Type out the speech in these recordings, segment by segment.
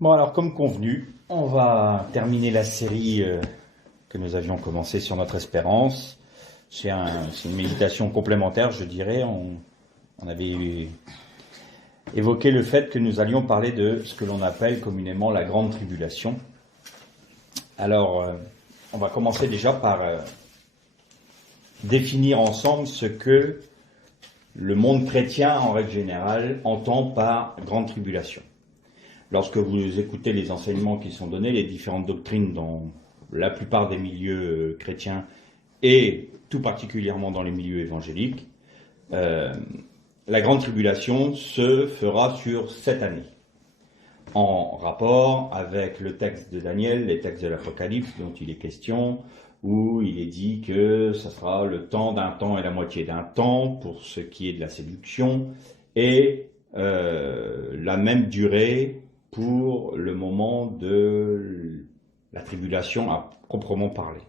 Bon, alors comme convenu, on va terminer la série que nous avions commencée sur notre espérance. C'est une méditation complémentaire, je dirais. On avait évoqué le fait que nous allions parler de ce que l'on appelle communément la grande tribulation. Alors, on va commencer déjà par définir ensemble ce que le monde chrétien, en règle générale, entend par grande tribulation. Lorsque vous écoutez les enseignements qui sont donnés, les différentes doctrines dans la plupart des milieux chrétiens et tout particulièrement dans les milieux évangéliques, la grande tribulation se fera sur 7 années, en rapport avec le texte de Daniel, les textes de l'Apocalypse dont il est question, où il est dit que ça sera le temps d'un temps et la moitié d'un temps pour ce qui est de la séduction, et la même durée pour le moment de la tribulation à proprement parler.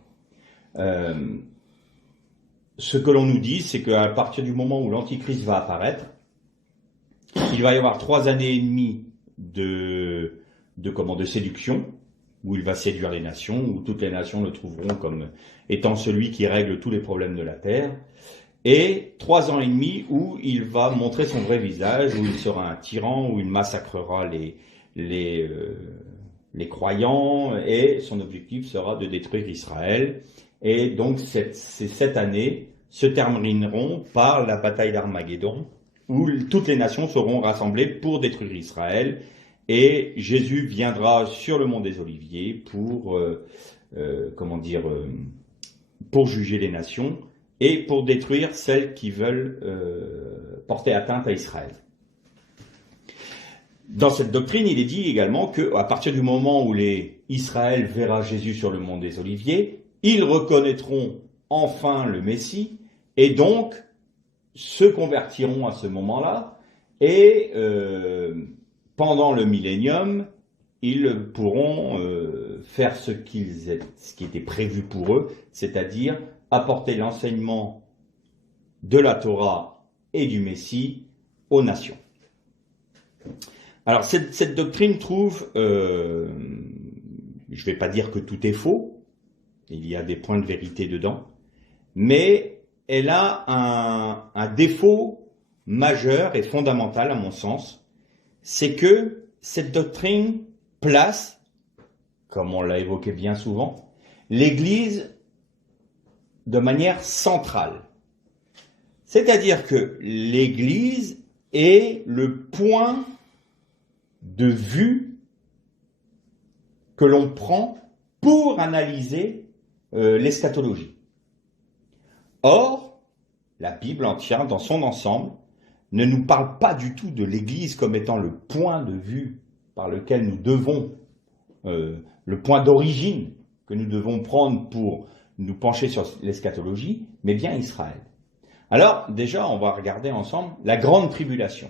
Ce que l'on nous dit, c'est qu'à partir du moment où l'Antichrist va apparaître, il va y avoir 3 années et demie de séduction, où il va séduire les nations, où toutes les nations le trouveront comme étant celui qui règle tous les problèmes de la terre, et 3 ans et demi où il va montrer son vrai visage, où il sera un tyran, où il massacrera les croyants, et son objectif sera de détruire Israël. Et donc ces 7 années se termineront par la bataille d'Armageddon, où toutes les nations seront rassemblées pour détruire Israël, et Jésus viendra sur le mont des Oliviers pour juger les nations et pour détruire celles qui veulent porter atteinte à Israël. Dans cette doctrine, il est dit également qu'à partir du moment où Israël verra Jésus sur le mont des Oliviers, ils reconnaîtront enfin le Messie et donc se convertiront à ce moment-là, et pendant le millénium, ils pourront faire ce qui était prévu pour eux, c'est-à-dire apporter l'enseignement de la Torah et du Messie aux nations. Alors cette doctrine trouve, je ne vais pas dire que tout est faux, il y a des points de vérité dedans, mais elle a un défaut majeur et fondamental à mon sens, c'est que cette doctrine place, comme on l'a évoqué bien souvent, l'Église de manière centrale. C'est-à-dire que l'Église est le point de vue que l'on prend pour analyser l'eschatologie. Or, la Bible entière, dans son ensemble, ne nous parle pas du tout de l'Église comme étant le point de vue par lequel nous devons, le point d'origine que nous devons prendre pour nous pencher sur l'eschatologie, mais bien Israël. Alors, déjà, on va regarder ensemble la grande tribulation.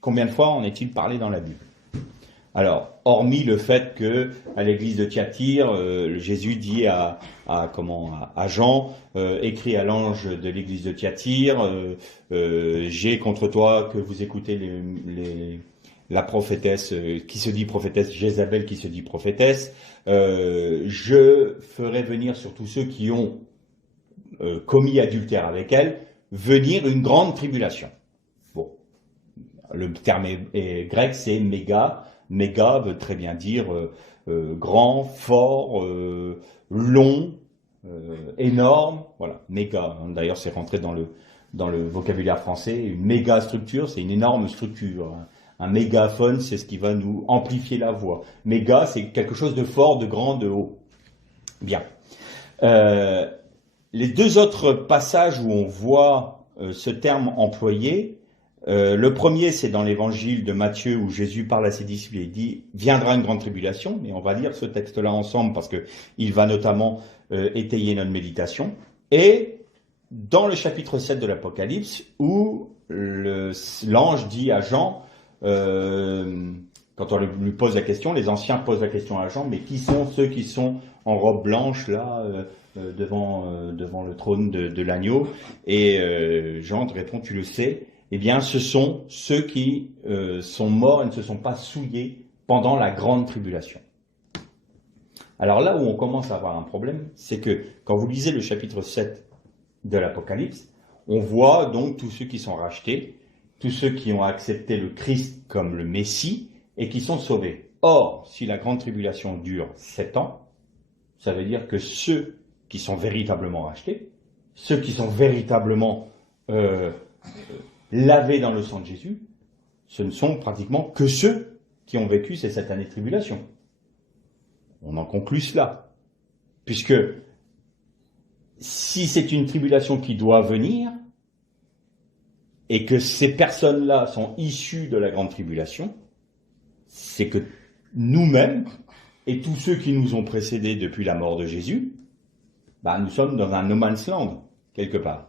Combien de fois en est-il parlé dans la Bible ? Alors, hormis le fait que à l'église de Thyatire, Jésus dit à Jean, écrit à l'ange de l'église de Thyatire, j'ai contre toi que vous écoutez la prophétesse qui se dit prophétesse, Jézabel qui se dit prophétesse, je ferai venir sur tous ceux qui ont commis adultère avec elle, venir une grande tribulation. Bon, le terme grec c'est méga. Méga veut très bien dire grand, fort, long, énorme. Voilà, méga. D'ailleurs, c'est rentré dans le vocabulaire français. Une méga structure, c'est une énorme structure. Un mégaphone, c'est ce qui va nous amplifier la voix. Méga, c'est quelque chose de fort, de grand, de haut. Bien. Les 2 autres passages où on voit ce terme employé, le premier, c'est dans l'évangile de Matthieu où Jésus parle à ses disciples et il dit « Viendra une grande tribulation », mais on va lire ce texte-là ensemble parce qu'il va notamment étayer notre méditation. Et dans le chapitre 7 de l'Apocalypse où l'ange dit à Jean, quand on lui pose la question, les anciens posent la question à Jean « Mais qui sont ceux qui sont en robe blanche là devant le trône de l'agneau ?» Et Jean te répond « Tu le sais ». Eh bien, ce sont ceux qui sont morts et ne se sont pas souillés pendant la grande tribulation. Alors là où on commence à avoir un problème, c'est que quand vous lisez le chapitre 7 de l'Apocalypse, on voit donc tous ceux qui sont rachetés, tous ceux qui ont accepté le Christ comme le Messie et qui sont sauvés. Or, si la grande tribulation dure 7 ans, ça veut dire que ceux qui sont véritablement rachetés, ceux qui sont véritablement lavés dans le sang de Jésus, ce ne sont pratiquement que ceux qui ont vécu ces 7 années de tribulation. On en conclut cela. Puisque si c'est une tribulation qui doit venir, et que ces personnes-là sont issues de la grande tribulation, c'est que nous-mêmes, et tous ceux qui nous ont précédés depuis la mort de Jésus, nous sommes dans un no man's land, quelque part.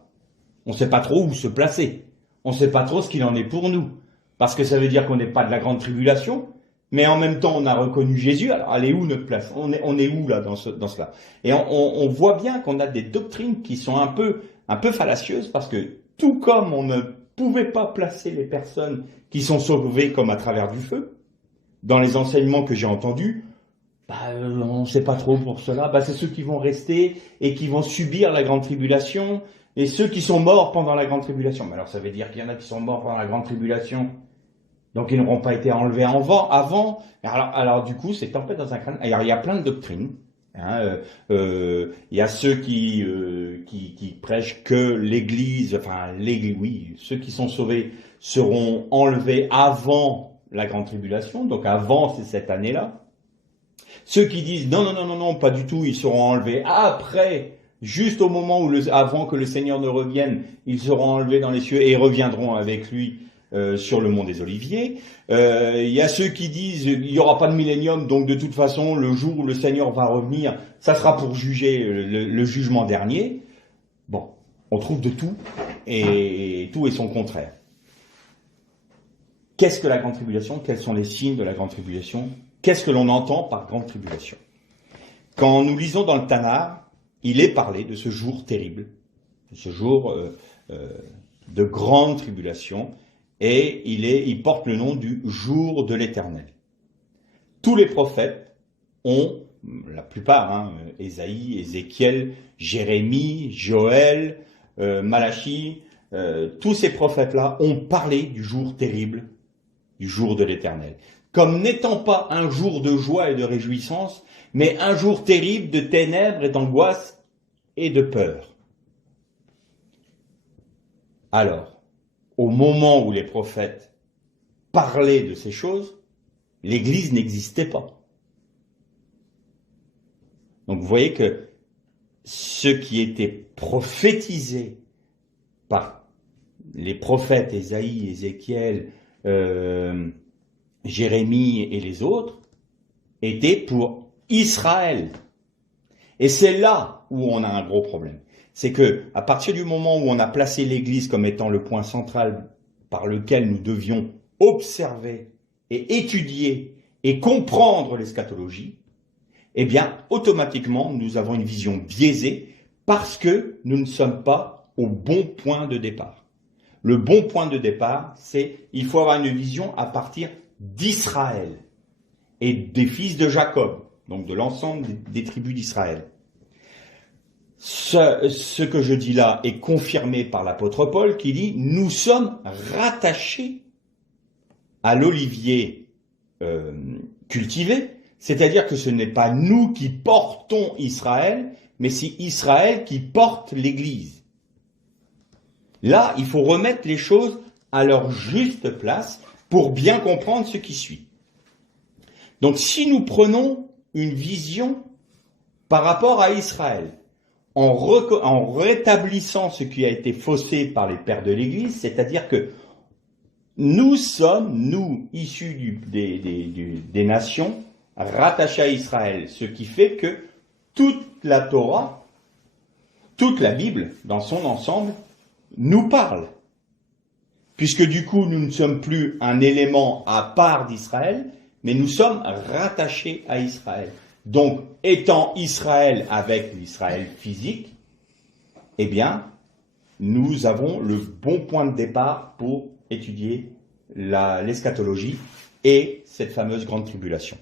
On ne sait pas trop où se placer. On ne sait pas trop ce qu'il en est pour nous. Parce que ça veut dire qu'on n'est pas de la grande tribulation, mais en même temps on a reconnu Jésus. Alors elle est où notre place? On est où là dans cela? Et on voit bien qu'on a des doctrines qui sont un peu fallacieuses, parce que tout comme on ne pouvait pas placer les personnes qui sont sauvées comme à travers du feu, dans les enseignements que j'ai entendus, on ne sait pas trop pour cela. C'est ceux qui vont rester et qui vont subir la grande tribulation, et ceux qui sont morts pendant la grande tribulation. Mais alors ça veut dire qu'il y en a qui sont morts pendant la grande tribulation, donc ils n'auront pas été enlevés avant. Alors du coup, c'est tempête dans un crâne. Alors il y a plein de doctrines. Il y a ceux qui prêchent que l'Église, oui, ceux qui sont sauvés seront enlevés avant la grande tribulation, donc avant cette année-là. Ceux qui disent non, pas du tout, ils seront enlevés après, juste au moment avant que le Seigneur ne revienne, ils seront enlevés dans les cieux et reviendront avec lui sur le mont des Oliviers. Il y a ceux qui disent il n'y aura pas de millénium, donc de toute façon le jour où le Seigneur va revenir, ça sera pour juger le jugement dernier. Bon, on trouve de tout et tout est son contraire. Qu'est-ce que la grande tribulation? Quels sont les signes de la grande tribulation? Qu'est-ce que l'on entend par grande tribulation? Quand nous lisons dans le Tanakh, il est parlé de ce jour terrible, de ce jour de grande tribulation, et il porte le nom du jour de l'Éternel. Tous les prophètes ont, la plupart, Ésaïe, Ézéchiel, Jérémie, Joël, Malachie, tous ces prophètes-là ont parlé du jour terrible, du jour de l'Éternel, comme n'étant pas un jour de joie et de réjouissance, mais un jour terrible de ténèbres et d'angoisse et de peur. Alors, au moment où les prophètes parlaient de ces choses, l'Église n'existait pas. Donc vous voyez que ce qui était prophétisé par les prophètes Ésaïe, Ézéchiel, Jérémie et les autres était pour Israël. Et c'est là où on a un gros problème. C'est que, à partir du moment où on a placé l'Église comme étant le point central par lequel nous devions observer et étudier et comprendre l'eschatologie, eh bien, automatiquement, nous avons une vision biaisée parce que nous ne sommes pas au bon point de départ. Le bon point de départ, c'est il faut avoir une vision à partir d'Israël et des fils de Jacob, donc de l'ensemble des tribus d'Israël. Ce que je dis là est confirmé par l'apôtre Paul qui dit « Nous sommes rattachés à l'olivier cultivé », c'est-à-dire que ce n'est pas nous qui portons Israël, mais c'est Israël qui porte l'Église. Là, il faut remettre les choses à leur juste place pour bien comprendre ce qui suit. Donc, si nous prenons une vision par rapport à Israël, en rétablissant ce qui a été faussé par les pères de l'Église, c'est-à-dire que nous sommes, nous, issus des nations, rattachés à Israël, ce qui fait que toute la Torah, toute la Bible, dans son ensemble, nous parle. Puisque du coup, nous ne sommes plus un élément à part d'Israël, mais nous sommes rattachés à Israël. Donc, étant Israël avec l'Israël physique, eh bien, nous avons le bon point de départ pour étudier l'eschatologie et cette fameuse grande tribulation.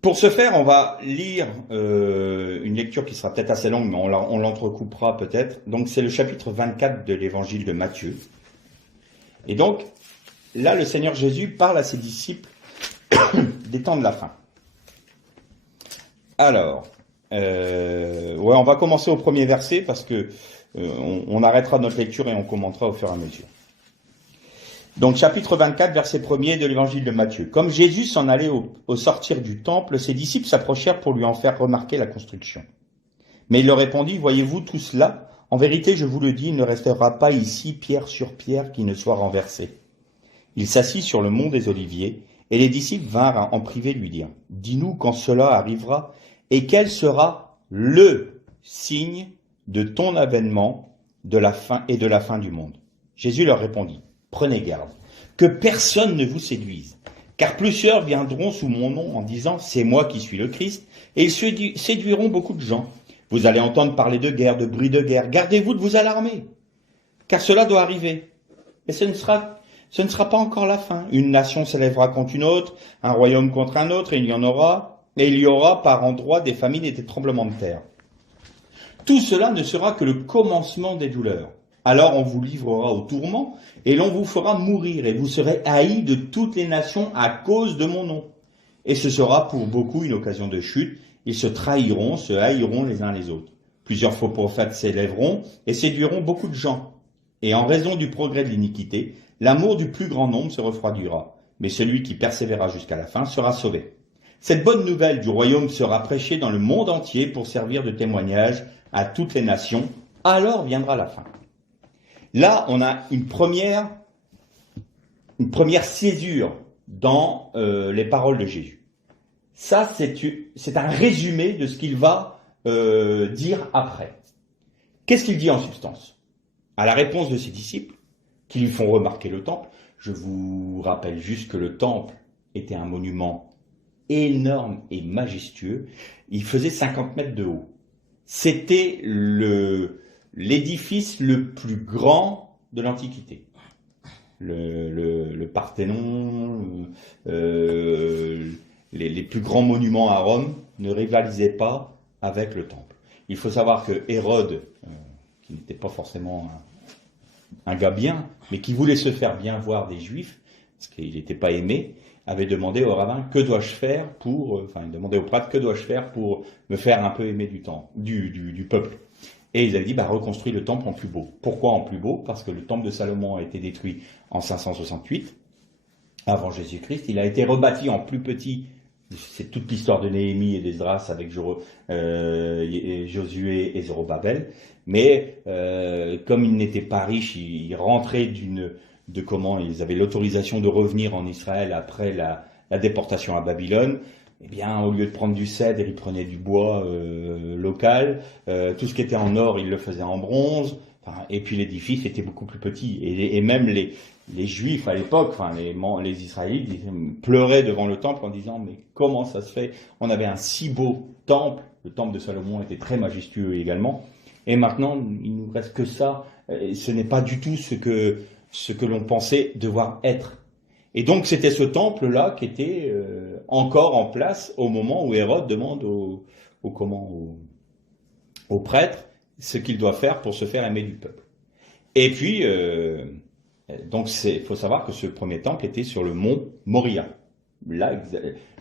Pour ce faire, on va lire une lecture qui sera peut-être assez longue, mais on l'entrecoupera peut-être. Donc c'est le chapitre 24 de l'évangile de Matthieu. Et donc, là, le Seigneur Jésus parle à ses disciples des temps de la fin. Alors, on va commencer au premier verset parce que on arrêtera notre lecture et on commentera au fur et à mesure. Donc, chapitre 24, verset 1er de l'évangile de Matthieu. Comme Jésus s'en allait au sortir du temple, ses disciples s'approchèrent pour lui en faire remarquer la construction. Mais il leur répondit, voyez-vous tout cela? En vérité, je vous le dis, il ne restera pas ici pierre sur pierre qui ne soit renversée. Il s'assit sur le mont des Oliviers, et les disciples vinrent en privé lui dire, dis-nous quand cela arrivera, et quel sera le signe de ton avènement de la fin et de la fin du monde? Jésus leur répondit, prenez garde, que personne ne vous séduise, car plusieurs viendront sous mon nom en disant, c'est moi qui suis le Christ, et ils séduiront beaucoup de gens. Vous allez entendre parler de guerre, de bruit de guerre. Gardez-vous de vous alarmer, car cela doit arriver. Et ce ne sera pas encore la fin. Une nation s'élèvera contre une autre, un royaume contre un autre, et il y aura par endroits des famines et des tremblements de terre. Tout cela ne sera que le commencement des douleurs. Alors on vous livrera au tourment, et l'on vous fera mourir, et vous serez haïs de toutes les nations à cause de mon nom. Et ce sera pour beaucoup une occasion de chute. Ils se trahiront, se haïront les uns les autres. Plusieurs faux prophètes s'élèveront et séduiront beaucoup de gens. Et en raison du progrès de l'iniquité, l'amour du plus grand nombre se refroidira. Mais celui qui persévérera jusqu'à la fin sera sauvé. Cette bonne nouvelle du royaume sera prêchée dans le monde entier pour servir de témoignage à toutes les nations. Alors viendra la fin. Là, on a une première césure dans les paroles de Jésus. Ça, c'est un résumé de ce qu'il va dire après. Qu'est-ce qu'il dit en substance? À la réponse de ses disciples, qui lui font remarquer le temple, je vous rappelle juste que le temple était un monument énorme et majestueux. Il faisait 50 mètres de haut. C'était l'édifice le plus grand de l'Antiquité. Le Parthénon, les plus grands monuments à Rome ne rivalisaient pas avec le temple. Il faut savoir que Hérode, qui n'était pas forcément un gars bien, mais qui voulait se faire bien voir des Juifs, parce qu'il n'était pas aimé, avait demandé au rabbin, il demandait au prêtre, que dois-je faire pour me faire un peu aimer du peuple? Et ils avaient dit, reconstruis le temple en plus beau. Pourquoi en plus beau? Parce que le temple de Salomon a été détruit en 568, avant Jésus-Christ. Il a été rebâti en plus petit. C'est toute l'histoire de Néhémie et d'Esdras avec Josué et Zorobabel. Mais comme ils n'étaient pas riches, ils rentraient ils avaient l'autorisation de revenir en Israël après la déportation à Babylone. Eh bien, au lieu de prendre du cèdre, ils prenaient du bois local. Tout ce qui était en or, ils le faisaient en bronze. Et puis l'édifice était beaucoup plus petit. Et même les Juifs à l'époque, les Israélites, ils pleuraient devant le temple en disant, mais comment ça se fait? On avait un si beau temple. Le temple de Salomon était très majestueux également. Et maintenant, il nous reste que ça. Et ce n'est pas du tout ce que l'on pensait devoir être. Et donc c'était ce temple-là qui était encore en place au moment où Hérode demande aux prêtres ce qu'il doit faire pour se faire aimer du peuple. Et puis, donc il faut savoir que ce premier temple était sur le mont Moria. Là,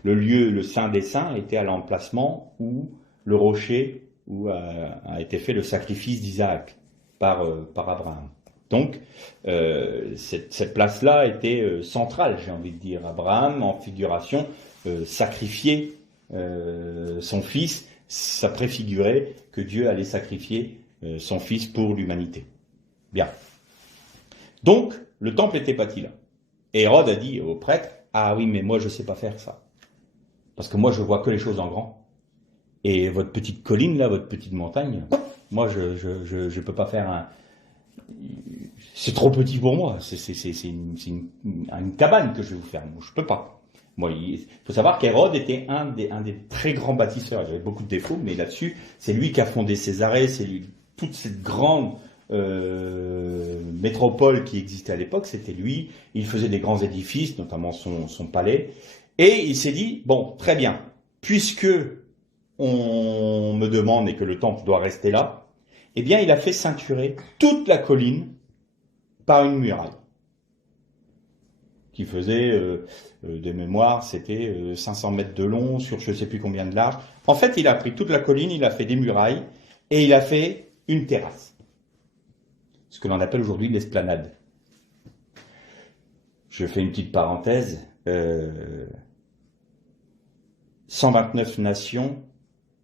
le Saint des Saints était à l'emplacement où le rocher où a été fait le sacrifice d'Isaac par Abraham. Donc, cette place-là était centrale, j'ai envie de dire. Abraham, en figuration, sacrifier son fils, ça préfigurait que Dieu allait sacrifier son fils pour l'humanité. Bien. Donc, le temple était bâti là. Et Hérode a dit au prêtre, ah oui, mais moi je ne sais pas faire ça. Parce que moi je vois que les choses en grand. Et votre petite colline là, votre petite montagne, moi je peux pas faire c'est trop petit pour moi. C'est une cabane que je vais vous faire. Moi, je peux pas. Moi, il faut savoir qu'Hérode était un des très grands bâtisseurs. Il avait beaucoup de défauts, mais là-dessus, c'est lui qui a fondé Césarée, toute cette grande métropole qui existait à l'époque, c'était lui. Il faisait des grands édifices, notamment son palais. Et il s'est dit, bon, très bien, puisque on me demande et que le temple doit rester là, eh bien, il a fait ceinturer toute la colline par une muraille qui faisait, de mémoire, c'était 500 mètres de long sur je ne sais plus combien de large. En fait, il a pris toute la colline, il a fait des murailles et il a fait une terrasse. Ce que l'on appelle aujourd'hui l'esplanade. Je fais une petite parenthèse. 129 nations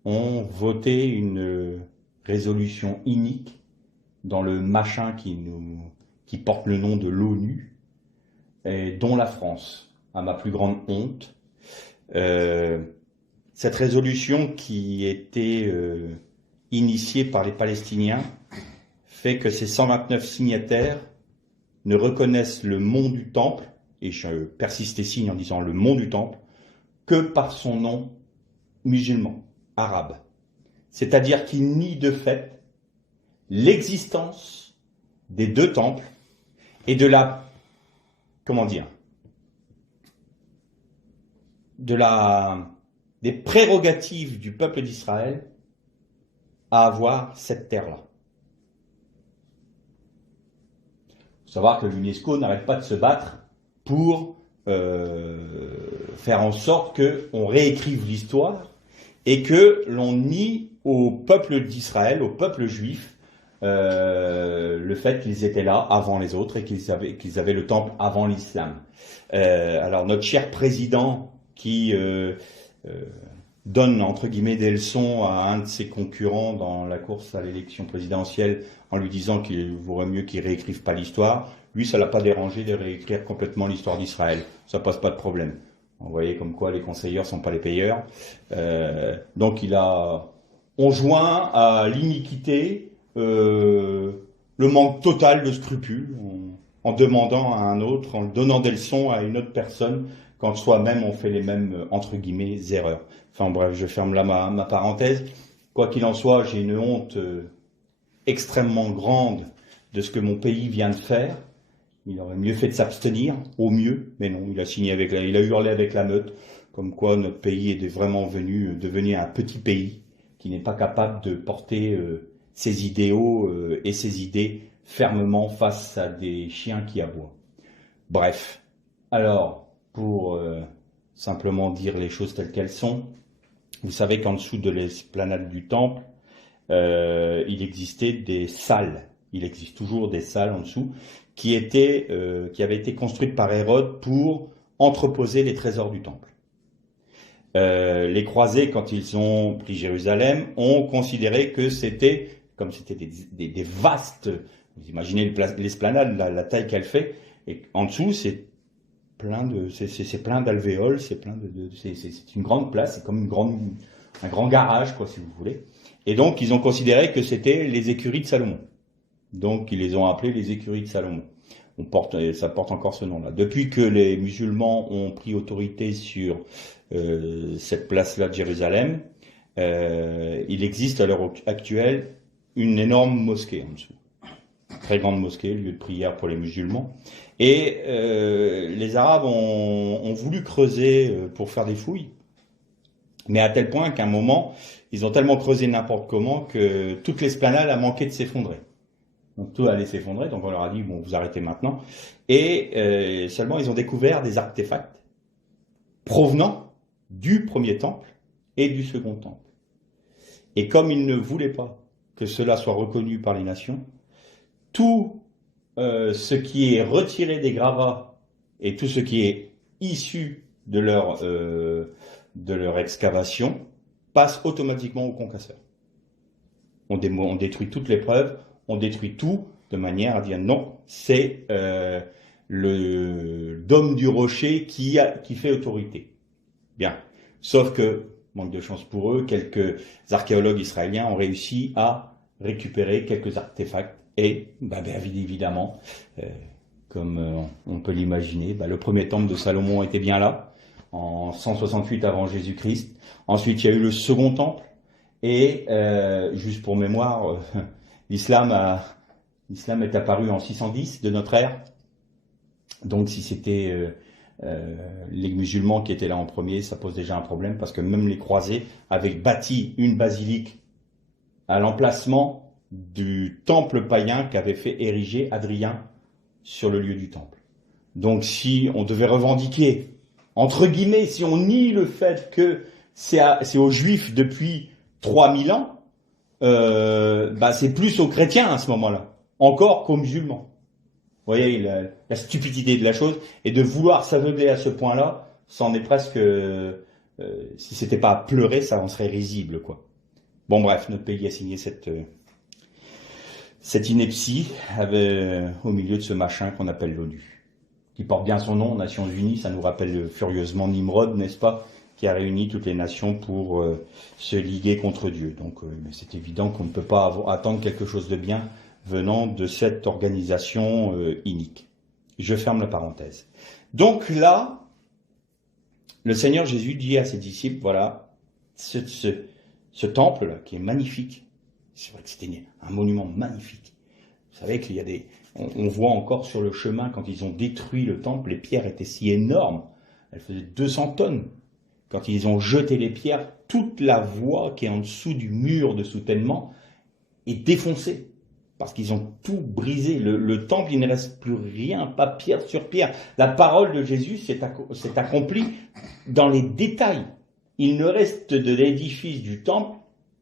ont voté une résolution inique dans le machin qui porte le nom de l'ONU, dont la France, à ma plus grande honte. Cette résolution qui était initiée par les Palestiniens fait que ces 129 signataires ne reconnaissent le mont du Temple, et je persiste et signe en disant le mont du Temple, que par son nom musulman, arabe. C'est-à-dire qu'ils nient de fait l'existence des deux temples et de la, comment dire, des prérogatives du peuple d'Israël à avoir cette terre-là. Il faut savoir que l'UNESCO n'arrête pas de se battre pour faire en sorte qu'on réécrive l'histoire et que l'on nie au peuple d'Israël, au peuple juif, le fait qu'ils étaient là avant les autres et qu'ils avaient le temple avant l'islam. Alors notre cher président qui donne entre guillemets des leçons à un de ses concurrents dans la course à l'élection présidentielle en lui disant qu'il vaudrait mieux qu'il réécrive pas l'histoire, lui ça l'a pas dérangé de réécrire complètement l'histoire d'Israël, ça pose pas de problème. Vous voyez comme quoi les conseilleurs sont pas les payeurs. Donc on joint à l'iniquité le manque total de scrupules en demandant à un autre, en donnant des leçons à une autre personne quand soi-même on fait les mêmes entre guillemets erreurs. Enfin bref, je ferme là ma parenthèse. Quoi qu'il en soit, j'ai une honte extrêmement grande de ce que mon pays vient de faire. Il aurait mieux fait de s'abstenir, au mieux, mais non, il a hurlé avec la meute, comme quoi notre pays est vraiment devenir un petit pays qui n'est pas capable de porter ses idéaux et ses idées fermement face à des chiens qui aboient. Bref, alors, pour simplement dire les choses telles qu'elles sont, vous savez qu'en dessous de l'esplanade du temple, il existait des salles, il existe toujours des salles en dessous, qui avaient été construites par Hérode pour entreposer les trésors du temple. Les croisés, quand ils ont pris Jérusalem, ont considéré que c'était, comme c'était des vastes, vous imaginez l'esplanade, la taille qu'elle fait, et en dessous c'est plein d'alvéoles, c'est une grande place, c'est comme un grand garage, quoi, si vous voulez. Et donc ils ont considéré que c'était les écuries de Salomon. Donc ils les ont appelés les écuries de Salomon. Ça porte encore ce nom-là. Depuis que les musulmans ont pris autorité sur cette place-là de Jérusalem, il existe à l'heure actuelle une énorme mosquée en dessous. Très grande mosquée, lieu de prière pour les musulmans. Et les Arabes ont voulu creuser pour faire des fouilles, mais à tel point qu'à un moment, ils ont tellement creusé n'importe comment que toute l'esplanade a manqué de s'effondrer. Donc tout allait s'effondrer, donc on leur a dit, bon, vous arrêtez maintenant. Et seulement, ils ont découvert des artefacts provenant du premier temple et du second temple. Et comme ils ne voulaient pas que cela soit reconnu par les nations, tout ce qui est retiré des gravats et tout ce qui est issu de leur excavation passe automatiquement au concasseur. On détruit toutes les preuves, on détruit tout de manière à dire non, c'est le dôme du rocher qui fait autorité. Bien, sauf que, manque de chance pour eux, quelques archéologues israéliens ont réussi à récupérer quelques artefacts et, bien évidemment, comme on peut l'imaginer, le premier temple de Salomon était bien là, en 168 avant Jésus-Christ. Ensuite, il y a eu le second temple et, juste pour mémoire, l'islam L'islam est apparu en 610 de notre ère. Donc si c'était les musulmans qui étaient là en premier, ça pose déjà un problème parce que même les croisés avaient bâti une basilique à l'emplacement du temple païen qu'avait fait ériger Hadrien sur le lieu du temple. Donc si on devait revendiquer, entre guillemets, si on nie le fait que c'est aux Juifs depuis 3000 ans, c'est plus aux chrétiens à ce moment-là, encore qu'aux musulmans. Vous voyez la stupidité de la chose, et de vouloir s'aveugler à ce point-là, c'en est presque, si c'était pas à pleurer, ça en serait risible, quoi. Bon bref, notre pays a signé cette ineptie au milieu de ce machin qu'on appelle l'ONU, qui porte bien son nom, Nations Unies. Ça nous rappelle furieusement Nimrod, n'est-ce pas, qui a réuni toutes les nations pour se liguer contre Dieu. Donc c'est évident qu'on ne peut pas attendre quelque chose de bien venant de cette organisation inique. Je ferme la parenthèse. Donc là, le Seigneur Jésus dit à ses disciples, voilà, ce temple-là, qui est magnifique, c'est vrai que c'était un monument magnifique. Vous savez qu'il y a on voit encore sur le chemin, quand ils ont détruit le temple, les pierres étaient si énormes, elles faisaient 200 tonnes. Quand ils ont jeté les pierres, toute la voie qui est en dessous du mur de soutènement est défoncée. Parce qu'ils ont tout brisé. Le temple, il ne reste plus rien, pas pierre sur pierre. La parole de Jésus s'est accomplie dans les détails. Il ne reste de l'édifice du temple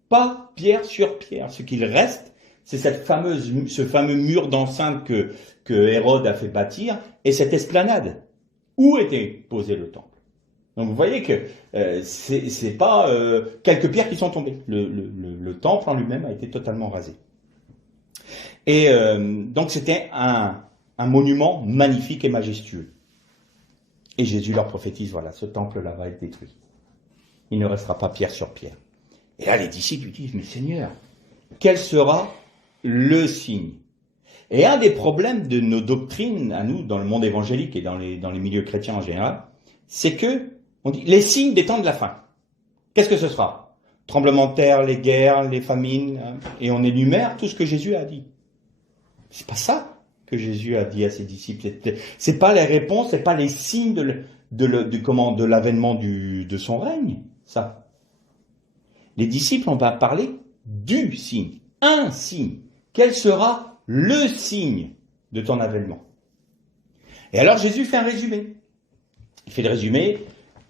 pas pierre sur pierre. Ce qu'il reste, c'est ce fameux mur d'enceinte que Hérode a fait bâtir et cette esplanade. Où était posé le temple? Donc vous voyez que c'est pas quelques pierres qui sont tombées. Le temple en lui-même a été totalement rasé. Et donc c'était un monument magnifique et majestueux. Et Jésus leur prophétise, voilà, ce temple-là va être détruit. Il ne restera pas pierre sur pierre. Et là, les disciples lui disent, mais Seigneur, quel sera le signe? Et un des problèmes de nos doctrines, à nous, dans le monde évangélique et dans les milieux chrétiens en général, c'est que on dit les signes des temps de la fin. Qu'est-ce que ce sera? Tremblement de terre, les guerres, les famines, et on énumère tout ce que Jésus a dit. C'est pas ça que Jésus a dit à ses disciples. C'est pas les réponses, c'est pas les signes de l'avènement de son règne, ça. Les disciples, on va parler du signe, un signe. Quel sera le signe de ton avènement? Et alors Jésus fait un résumé. Il fait le résumé,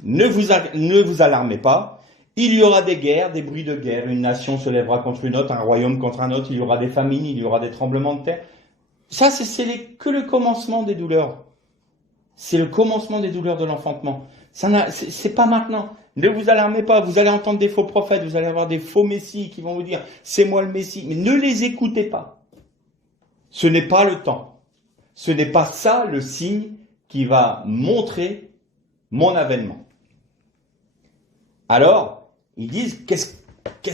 ne vous alarmez pas, il y aura des guerres, des bruits de guerre, une nation se lèvera contre une autre, un royaume contre un autre, il y aura des famines, il y aura des tremblements de terre. Ça, que le commencement des douleurs. C'est le commencement des douleurs de l'enfantement. C'est pas maintenant. Ne vous alarmez pas, vous allez entendre des faux prophètes, vous allez avoir des faux messies qui vont vous dire « c'est moi le messie ». Mais ne les écoutez pas. Ce n'est pas le temps. Ce n'est pas ça le signe qui va montrer mon avènement. Alors, ils disent, qu'est-ce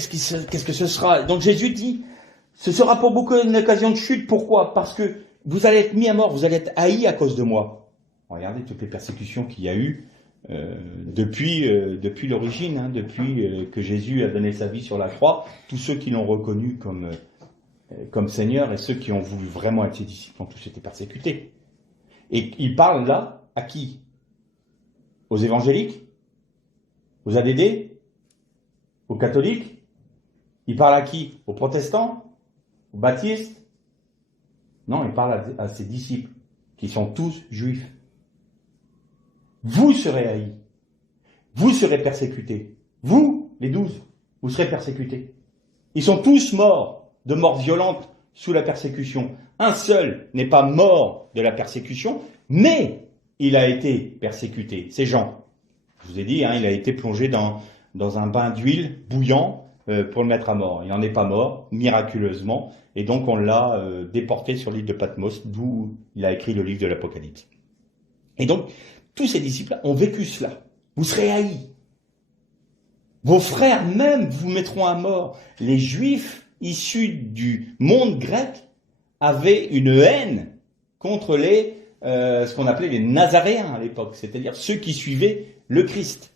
que ce sera? Donc Jésus dit, ce sera pour beaucoup une occasion de chute. Pourquoi? Parce que vous allez être mis à mort, vous allez être haïs à cause de moi. Regardez toutes les persécutions qu'il y a eu depuis l'origine, depuis que Jésus a donné sa vie sur la croix. Tous ceux qui l'ont reconnu comme Seigneur et ceux qui ont voulu vraiment être ses disciples ont tous été persécutés. Et il parle là à qui? Aux évangéliques? Aux ADD? Aux catholiques? Il parle à qui? Aux protestants? Aux baptistes? Non, il parle à ses disciples, qui sont tous juifs. Vous serez haïs. Vous serez persécutés. Vous, les 12, vous serez persécutés. Ils sont tous morts de mort violente sous la persécution. Un seul n'est pas mort de la persécution, mais il a été persécuté. C'est Jean. Je vous ai dit, il a été plongé dans un bain d'huile bouillant pour le mettre à mort. Il n'en est pas mort, miraculeusement, et donc on l'a déporté sur l'île de Patmos, d'où il a écrit le livre de l'Apocalypse. Et donc, tous ces disciples ont vécu cela. Vous serez haïs. Vos frères même vous mettront à mort. Les Juifs issus du monde grec avaient une haine contre ce qu'on appelait les Nazaréens à l'époque, c'est-à-dire ceux qui suivaient le Christ.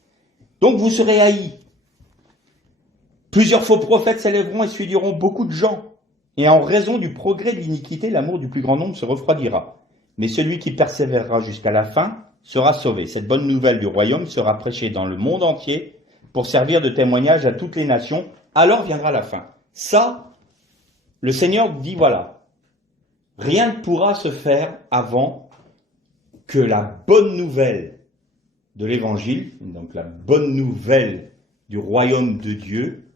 Donc vous serez haïs. Plusieurs faux prophètes s'élèveront et séduiront beaucoup de gens. Et en raison du progrès de l'iniquité, l'amour du plus grand nombre se refroidira. Mais celui qui persévérera jusqu'à la fin sera sauvé. Cette bonne nouvelle du royaume sera prêchée dans le monde entier pour servir de témoignage à toutes les nations. Alors viendra la fin. Ça, le Seigneur dit voilà, rien ne pourra se faire avant que la bonne nouvelle de l'Évangile, donc la bonne nouvelle du royaume de Dieu,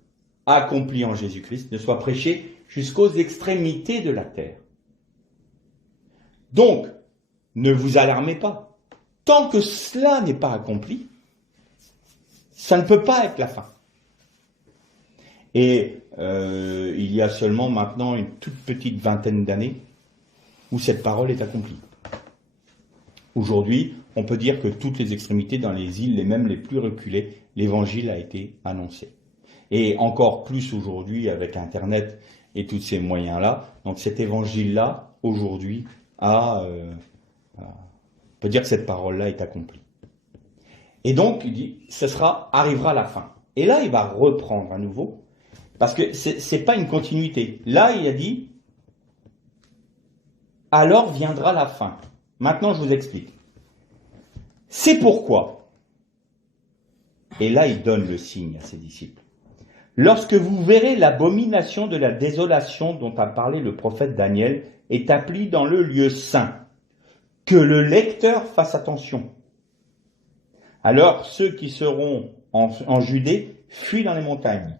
accomplie en Jésus-Christ, ne soit prêchée jusqu'aux extrémités de la terre. Donc, ne vous alarmez pas. Tant que cela n'est pas accompli, ça ne peut pas être la fin. Et il y a seulement maintenant une toute petite vingtaine d'années où cette parole est accomplie. Aujourd'hui, on peut dire que toutes les extrémités, dans les îles, les mêmes les plus reculées, l'évangile a été annoncé. Et encore plus aujourd'hui avec Internet et tous ces moyens-là. Donc cet évangile-là, aujourd'hui, on peut dire que cette parole-là est accomplie. Et donc, il dit, arrivera la fin. Et là, il va reprendre à nouveau, parce que c'est pas une continuité. Là, il a dit, alors viendra la fin. Maintenant, je vous explique. C'est pourquoi, et là, il donne le signe à ses disciples. Lorsque vous verrez l'abomination de la désolation dont a parlé le prophète Daniel établie dans le lieu saint, que le lecteur fasse attention. Alors ceux qui seront en Judée fuient dans les montagnes.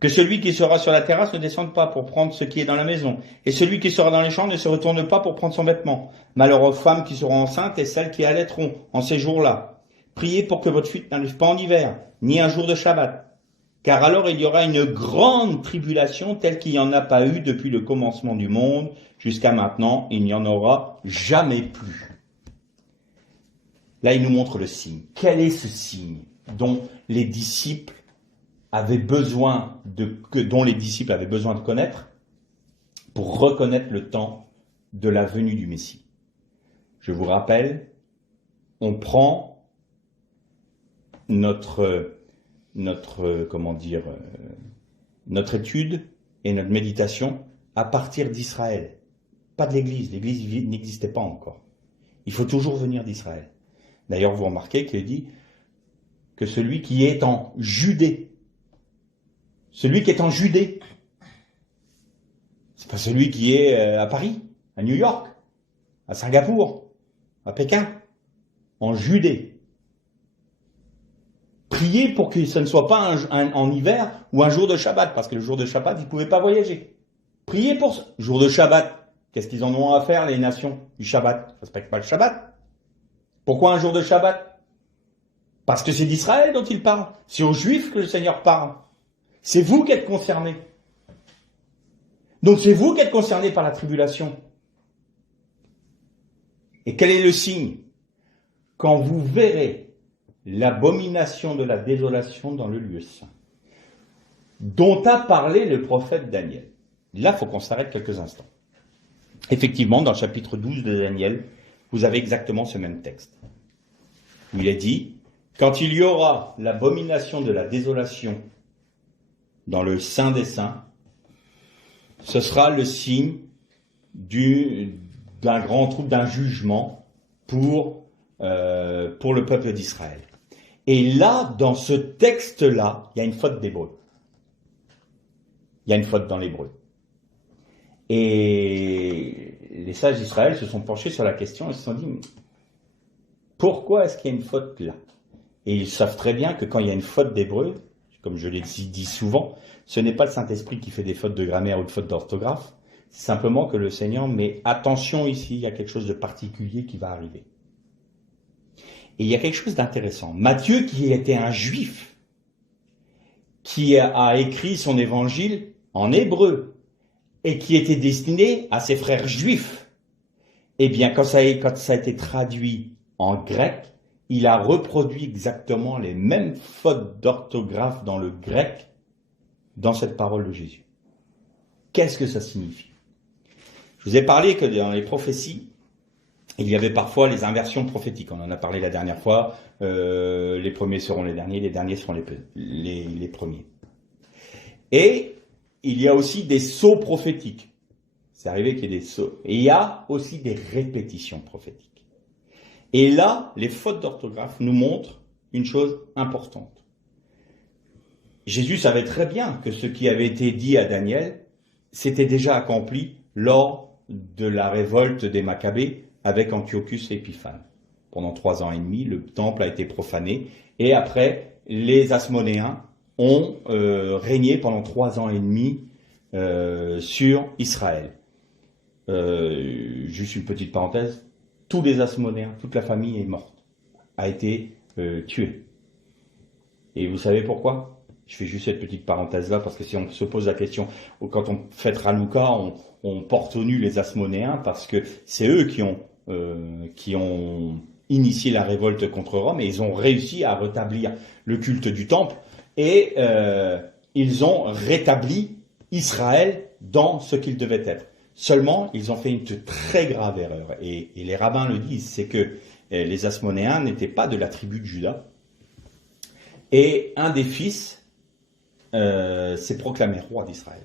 Que celui qui sera sur la terrasse ne descende pas pour prendre ce qui est dans la maison, et celui qui sera dans les champs ne se retourne pas pour prendre son vêtement. Malheur aux femmes qui seront enceintes et celles qui allaiteront en ces jours-là. Priez pour que votre fuite n'arrive pas en hiver, ni un jour de Shabbat. Car alors il y aura une grande tribulation telle qu'il n'y en a pas eu depuis le commencement du monde. Jusqu'à maintenant, il n'y en aura jamais plus. Là, il nous montre le signe. Quel est ce signe dont les disciples avaient besoin de connaître pour reconnaître le temps de la venue du Messie? Je vous rappelle, on prend notre étude et notre méditation à partir d'Israël. Pas de l'Église. L'Église n'existait pas encore. Il faut toujours venir d'Israël. D'ailleurs, vous remarquez qu'il dit que celui qui est en Judée, c'est pas celui qui est à Paris, à New York, à Singapour, à Pékin, en Judée. Priez pour que ce ne soit pas en hiver ou un jour de Shabbat, parce que le jour de Shabbat, ils ne pouvaient pas voyager. Priez pour ce jour de Shabbat. Qu'est-ce qu'ils en ont à faire, les nations du Shabbat? Ils ne respectent pas le Shabbat. Pourquoi un jour de Shabbat? Parce que c'est d'Israël dont il parle. C'est aux Juifs que le Seigneur parle. C'est vous qui êtes concernés. Donc c'est vous qui êtes concernés par la tribulation. Et quel est le signe? Quand vous verrez l'abomination de la désolation dans le lieu saint, dont a parlé le prophète Daniel. Là, il faut qu'on s'arrête quelques instants. Effectivement, dans le chapitre 12 de Daniel, vous avez exactement ce même texte, où il est dit, quand il y aura l'abomination de la désolation dans le Saint des Saints, ce sera le signe d'un grand trouble, d'un jugement pour le peuple d'Israël. Et là, dans ce texte-là, il y a une faute d'hébreu. Il y a une faute dans l'hébreu. Et les sages d'Israël se sont penchés sur la question et se sont dit, pourquoi est-ce qu'il y a une faute là? Et ils savent très bien que quand il y a une faute d'hébreu, comme je l'ai dit souvent, ce n'est pas le Saint-Esprit qui fait des fautes de grammaire ou de fautes d'orthographe, c'est simplement que le Seigneur met attention ici, il y a quelque chose de particulier qui va arriver. Et il y a quelque chose d'intéressant. Matthieu, qui était un juif, qui a écrit son évangile en hébreu, et qui était destiné à ses frères juifs, eh bien, quand ça a été traduit en grec, il a reproduit exactement les mêmes fautes d'orthographe dans le grec, dans cette parole de Jésus. Qu'est-ce que ça signifie? Je vous ai parlé que dans les prophéties, il y avait parfois les inversions prophétiques. On en a parlé la dernière fois. Les premiers seront les derniers seront les premiers. Et il y a aussi des sauts prophétiques. C'est arrivé qu'il y ait des sauts. Et il y a aussi des répétitions prophétiques. Et là, les fautes d'orthographe nous montrent une chose importante. Jésus savait très bien que ce qui avait été dit à Daniel s'était déjà accompli lors de la révolte des Maccabées avec Antiochus Épiphane. Pendant 3 ans et demi, le temple a été profané. Et après, les Asmonéens ont régné pendant 3 ans et demi sur Israël. Juste une petite parenthèse, tous les Asmonéens, toute la famille est morte, a été tuée. Et vous savez pourquoi? Je fais juste cette petite parenthèse-là, parce que si on se pose la question, quand on fête Hanouka, on porte au nu les Asmonéens, parce que c'est eux qui ont initié la révolte contre Rome, et ils ont réussi à rétablir le culte du temple, et ils ont rétabli Israël dans ce qu'il devait être. Seulement, ils ont fait une très grave erreur, et les rabbins le disent, c'est que les Asmonéens n'étaient pas de la tribu de Juda, et un des fils s'est proclamé roi d'Israël.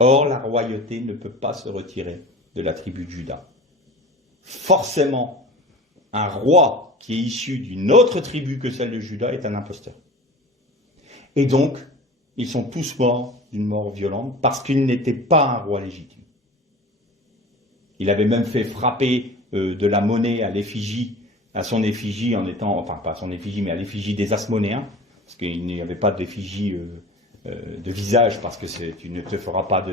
Or, la royauté ne peut pas se retirer de la tribu de Juda. Forcément, un roi qui est issu d'une autre tribu que celle de Juda est un imposteur. Et donc, ils sont tous morts d'une mort violente parce qu'il n'était pas un roi légitime. Il avait même fait frapper de la monnaie à son effigie en étant, enfin pas à son effigie, mais à l'effigie des Asmonéens, parce qu'il n'y avait pas d'effigie de visage, parce que tu ne te feras pas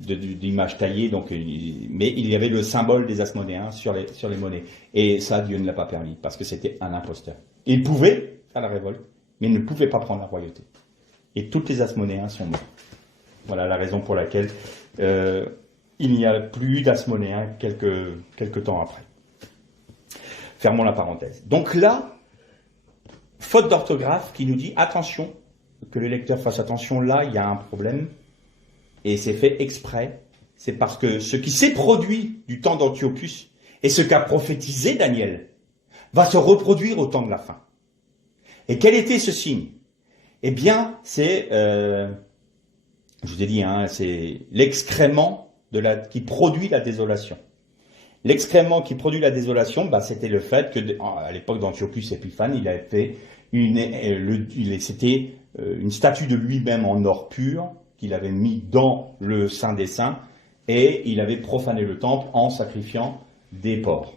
d'image taillée, donc, mais il y avait le symbole des Asmonéens sur les monnaies. Et ça, Dieu ne l'a pas permis, parce que c'était un imposteur. Il pouvait faire la révolte, mais il ne pouvait pas prendre la royauté. Et tous les Asmonéens sont morts. Voilà la raison pour laquelle il n'y a plus d'Asmonéens quelques temps après. Fermons la parenthèse. Donc là, faute d'orthographe qui nous dit attention, que le lecteur fasse attention, là il y a un problème, et c'est fait exprès, c'est parce que ce qui s'est produit du temps d'Antiochus et ce qu'a prophétisé Daniel va se reproduire au temps de la fin. Et quel était ce signe? Eh bien, c'est, je vous ai dit, c'est l'excrément qui produit la désolation. L'excrément qui produit la désolation, c'était le fait que, à l'époque d'Antiochus Épiphane, il avait fait c'était une statue de lui-même en or pur qu'il avait mis dans le Saint des Saints, et il avait profané le temple en sacrifiant des porcs.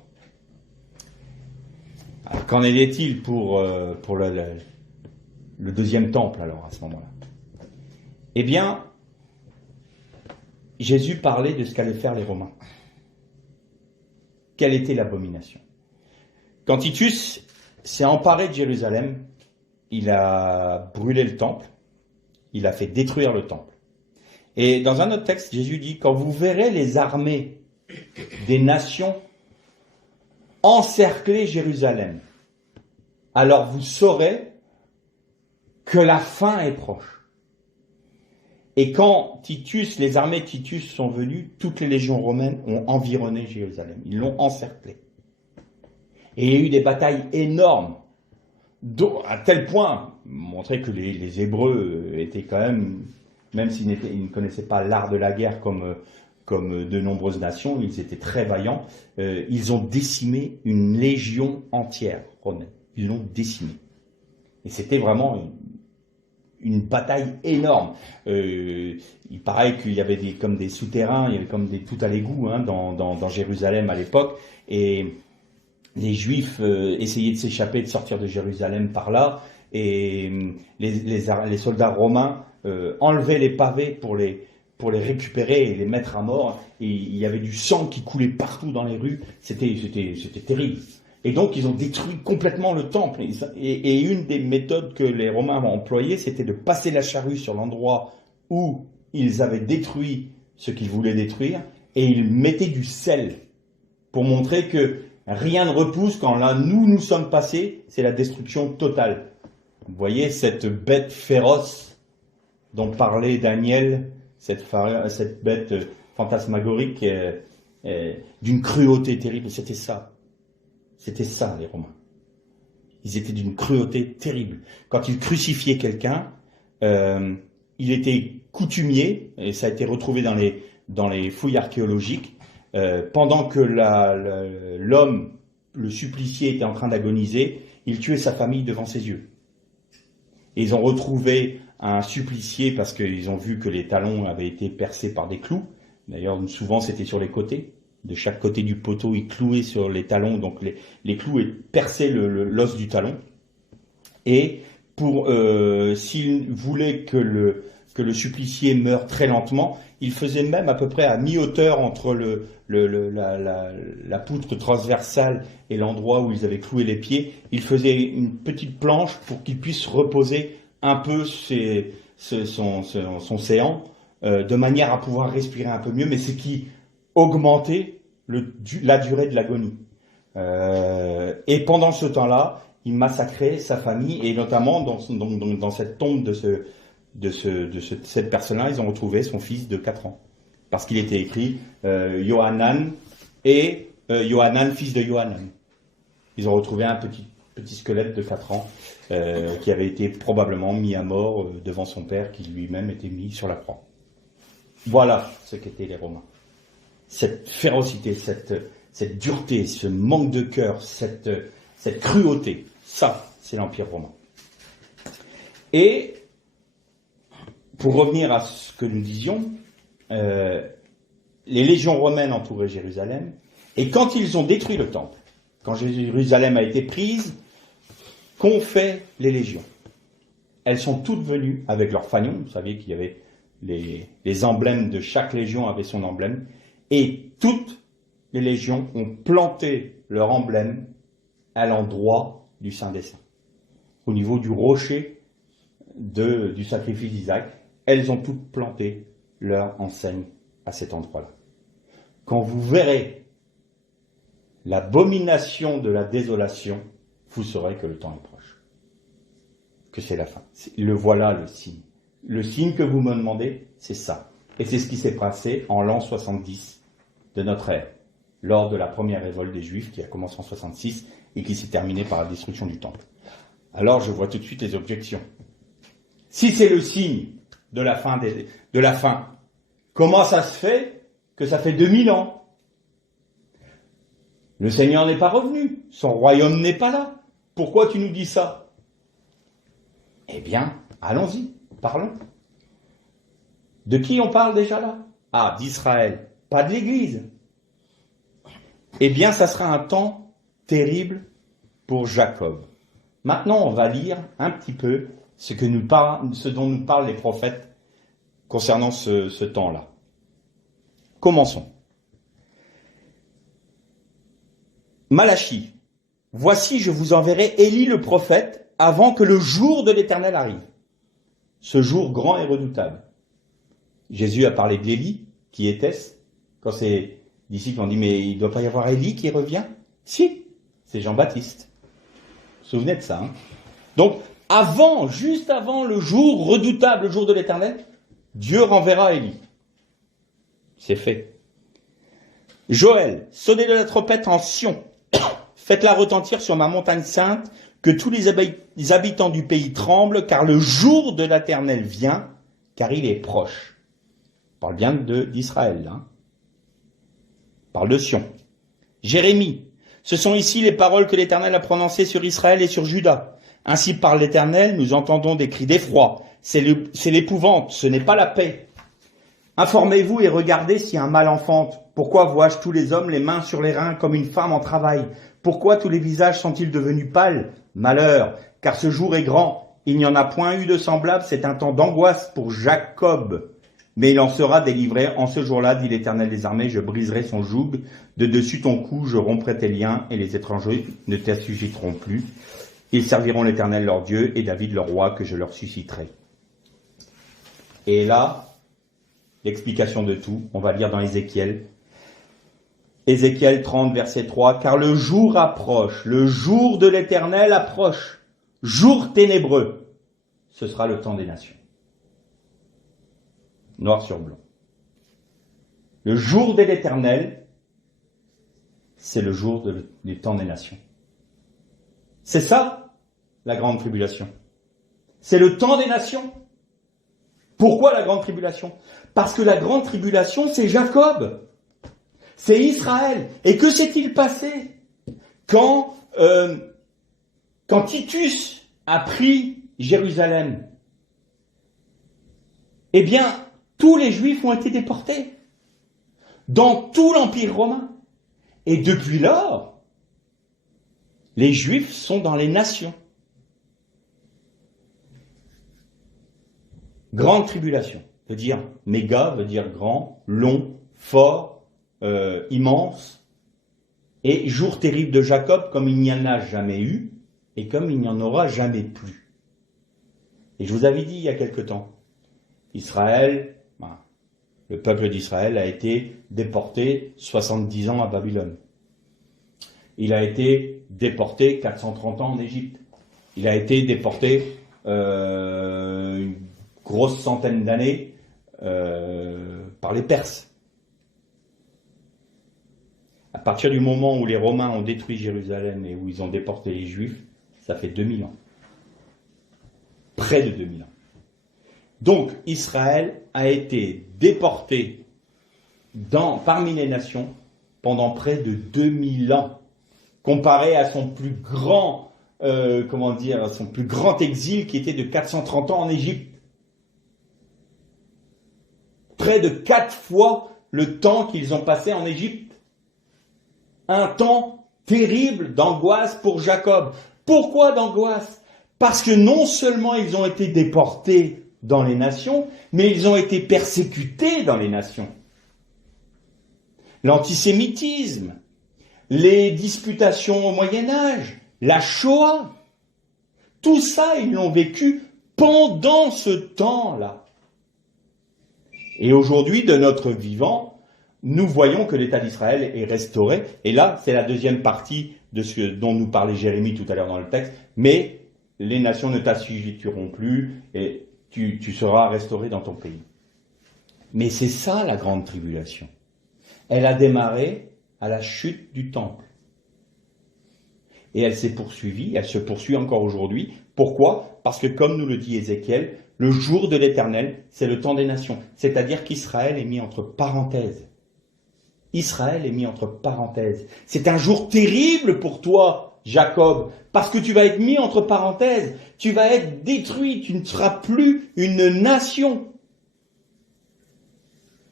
Qu'en est-il pour le deuxième temple, alors, à ce moment-là? Eh bien, Jésus parlait de ce qu'allaient faire les Romains. Quelle était l'abomination? Quand Titus s'est emparé de Jérusalem, il a brûlé le temple, il a fait détruire le temple. Et dans un autre texte, Jésus dit, quand vous verrez les armées des nations encercler Jérusalem, alors vous saurez que la fin est proche. Et quand les armées de Titus sont venues, toutes les légions romaines ont environné Jérusalem. Ils l'ont encerclé. Et il y a eu des batailles énormes, à tel point, montrer que les Hébreux étaient quand même s'ils ne connaissaient pas l'art de la guerre comme de nombreuses nations, ils étaient très vaillants, ils ont décimé une légion entière romaine. Ils l'ont décimée. Et c'était vraiment une bataille énorme. Il paraît qu'il y avait comme des souterrains, il y avait comme des tout à l'égout dans Jérusalem à l'époque, et les Juifs essayaient de s'échapper, de sortir de Jérusalem par là, et les soldats romains enlevaient les pavés pour les récupérer et les mettre à mort, et il y avait du sang qui coulait partout dans les rues, c'était terrible. Et donc, ils ont détruit complètement le temple. Et une des méthodes que les Romains ont employées, c'était de passer la charrue sur l'endroit où ils avaient détruit ce qu'ils voulaient détruire, et ils mettaient du sel pour montrer que rien ne repousse quand là, nous sommes passés, c'est la destruction totale. Vous voyez cette bête féroce dont parlait Daniel, cette bête fantasmagorique d'une cruauté terrible, c'était ça. C'était ça, les Romains. Ils étaient d'une cruauté terrible. Quand ils crucifiaient quelqu'un, il était coutumier, et ça a été retrouvé dans les fouilles archéologiques, pendant que l'homme, le supplicié, était en train d'agoniser, il tuait sa famille devant ses yeux. Et ils ont retrouvé un supplicié parce qu'ils ont vu que les talons avaient été percés par des clous. D'ailleurs, souvent, c'était sur les côtés. De chaque côté du poteau, ils clouaient sur les talons, donc les clous perçaient l'os du talon. Et s'il voulait que le supplicié meure très lentement, il faisait même à peu près à mi-hauteur entre la poutre transversale et l'endroit où ils avaient cloué les pieds, il faisait une petite planche pour qu'il puisse reposer un peu son séant, de manière à pouvoir respirer un peu mieux, mais ce qui augmentait la durée de l'agonie. Et pendant ce temps-là, il massacrait sa famille, et notamment dans cette tombe de cette personne-là, ils ont retrouvé son fils de 4 ans. Parce qu'il était écrit Yohanan et Yohanan, fils de Yohanan. Ils ont retrouvé un petit squelette de 4 ans qui avait été probablement mis à mort devant son père, qui lui-même était mis sur la croix. Voilà ce qu'étaient les Romains. Cette férocité, cette dureté, ce manque de cœur, cette cruauté, ça, c'est l'Empire romain. Et pour revenir à ce que nous disions, les légions romaines entouraient Jérusalem, et quand ils ont détruit le temple, quand Jérusalem a été prise, qu'ont fait les légions? Elles sont toutes venues avec leurs fanions. Vous saviez qu'il y avait les emblèmes de chaque légion avait son emblème, et toutes les légions ont planté leur emblème à l'endroit du Saint des Saints, au niveau du rocher du sacrifice d'Isaac. Elles ont toutes planté leur enseigne à cet endroit-là. Quand vous verrez l'abomination de la désolation, vous saurez que le temps est proche, que c'est la fin. Le voilà le signe. Le signe que vous me demandez, c'est ça. Et c'est ce qui s'est passé en l'an 70 de notre ère, lors de la première révolte des Juifs qui a commencé en 66 et qui s'est terminée par la destruction du temple. Alors je vois tout de suite les objections. Si c'est le signe de la fin, comment ça se fait que ça fait 2000 ans? Le Seigneur n'est pas revenu, son royaume n'est pas là. Pourquoi tu nous dis ça? Eh bien, allons-y, parlons. De qui on parle déjà là? Ah, d'Israël, pas de l'Église. Eh bien, ça sera un temps terrible pour Jacob. Maintenant, on va lire un petit peu ce dont nous parlent les prophètes concernant ce temps-là. Commençons. Malachie. Voici, je vous enverrai Élie le prophète avant que le jour de l'Éternel arrive. Ce jour grand et redoutable. Jésus a parlé d'Élie. Qui était-ce? Quand ses disciples ont dit, mais il ne doit pas y avoir Élie qui revient? Si, c'est Jean-Baptiste. Vous vous souvenez de ça, hein? Donc, juste avant le jour redoutable, le jour de l'Éternel, Dieu renverra Élie. C'est fait. Joël, sonnez de la trompette en Sion. Faites-la retentir sur ma montagne sainte, que tous les habitants du pays tremblent, car le jour de l'Éternel vient, car il est proche. On parle bien d'Israël, là. On parle de Sion. Jérémie, ce sont ici les paroles que l'Éternel a prononcées sur Israël et sur Juda. Ainsi parle l'Éternel, nous entendons des cris d'effroi. C'est l'épouvante, ce n'est pas la paix. Informez-vous et regardez si un mal enfante. Pourquoi vois-je tous les hommes les mains sur les reins comme une femme en travail? Pourquoi tous les visages sont-ils devenus pâles? Malheur, car ce jour est grand. Il n'y en a point eu de semblable, c'est un temps d'angoisse pour Jacob. Mais il en sera délivré en ce jour-là, dit l'Éternel des armées, je briserai son joug, de dessus ton cou, je romprai tes liens, et les étrangers ne t'assujetteront plus. Ils serviront l'Éternel leur Dieu, et David leur roi, que je leur susciterai. Et là, l'explication de tout, on va lire dans Ézéchiel. Ézéchiel 30, verset 3, « Car le jour approche, le jour de l'Éternel approche, jour ténébreux, ce sera le temps des nations. » Noir sur blanc. Le jour de l'Éternel, c'est le jour du temps des nations. C'est ça, la grande tribulation. C'est le temps des nations. Pourquoi la grande tribulation? Parce que la grande tribulation, c'est Jacob. C'est Israël. Et que s'est-il passé quand Titus a pris Jérusalem? Eh bien, tous les Juifs ont été déportés dans tout l'Empire romain. Et depuis lors, les Juifs sont dans les nations. Grande tribulation veut dire méga, veut dire grand, long, fort, immense. Et jour terrible de Jacob, comme il n'y en a jamais eu, et comme il n'y en aura jamais plus. Et je vous avais dit il y a quelque temps, Israël, le peuple d'Israël a été déporté 70 ans à Babylone. Il a été déporté 430 ans en Égypte. Il a été déporté une grosse centaine d'années par les Perses. À partir du moment où les Romains ont détruit Jérusalem et où ils ont déporté les Juifs, ça fait 2000 ans. Près de 2000 ans. Donc, Israël a été déporté parmi les nations pendant près de 2000 ans, comparé à son plus grand, son plus grand exil qui était de 430 ans en Égypte. Près de 4 fois le temps qu'ils ont passé en Égypte. Un temps terrible d'angoisse pour Jacob. Pourquoi d'angoisse? Parce que non seulement ils ont été déportés dans les nations, mais ils ont été persécutés dans les nations. L'antisémitisme, les disputations au Moyen-Âge, la Shoah, tout ça, ils l'ont vécu pendant ce temps-là. Et aujourd'hui, de notre vivant, nous voyons que l'État d'Israël est restauré. Et là, c'est la deuxième partie de ce dont nous parlait Jérémie tout à l'heure dans le texte. Mais les nations ne t'assujettiront plus et tu seras restauré dans ton pays. Mais c'est ça la grande tribulation. Elle a démarré à la chute du temple. Et elle s'est poursuivie, elle se poursuit encore aujourd'hui. Pourquoi? Parce que comme nous le dit Ézéchiel, le jour de l'Éternel, c'est le temps des nations. C'est-à-dire qu'Israël est mis entre parenthèses. Israël est mis entre parenthèses. C'est un jour terrible pour toi, Jacob, parce que tu vas être mis entre parenthèses. Tu vas être détruit, tu ne seras plus une nation.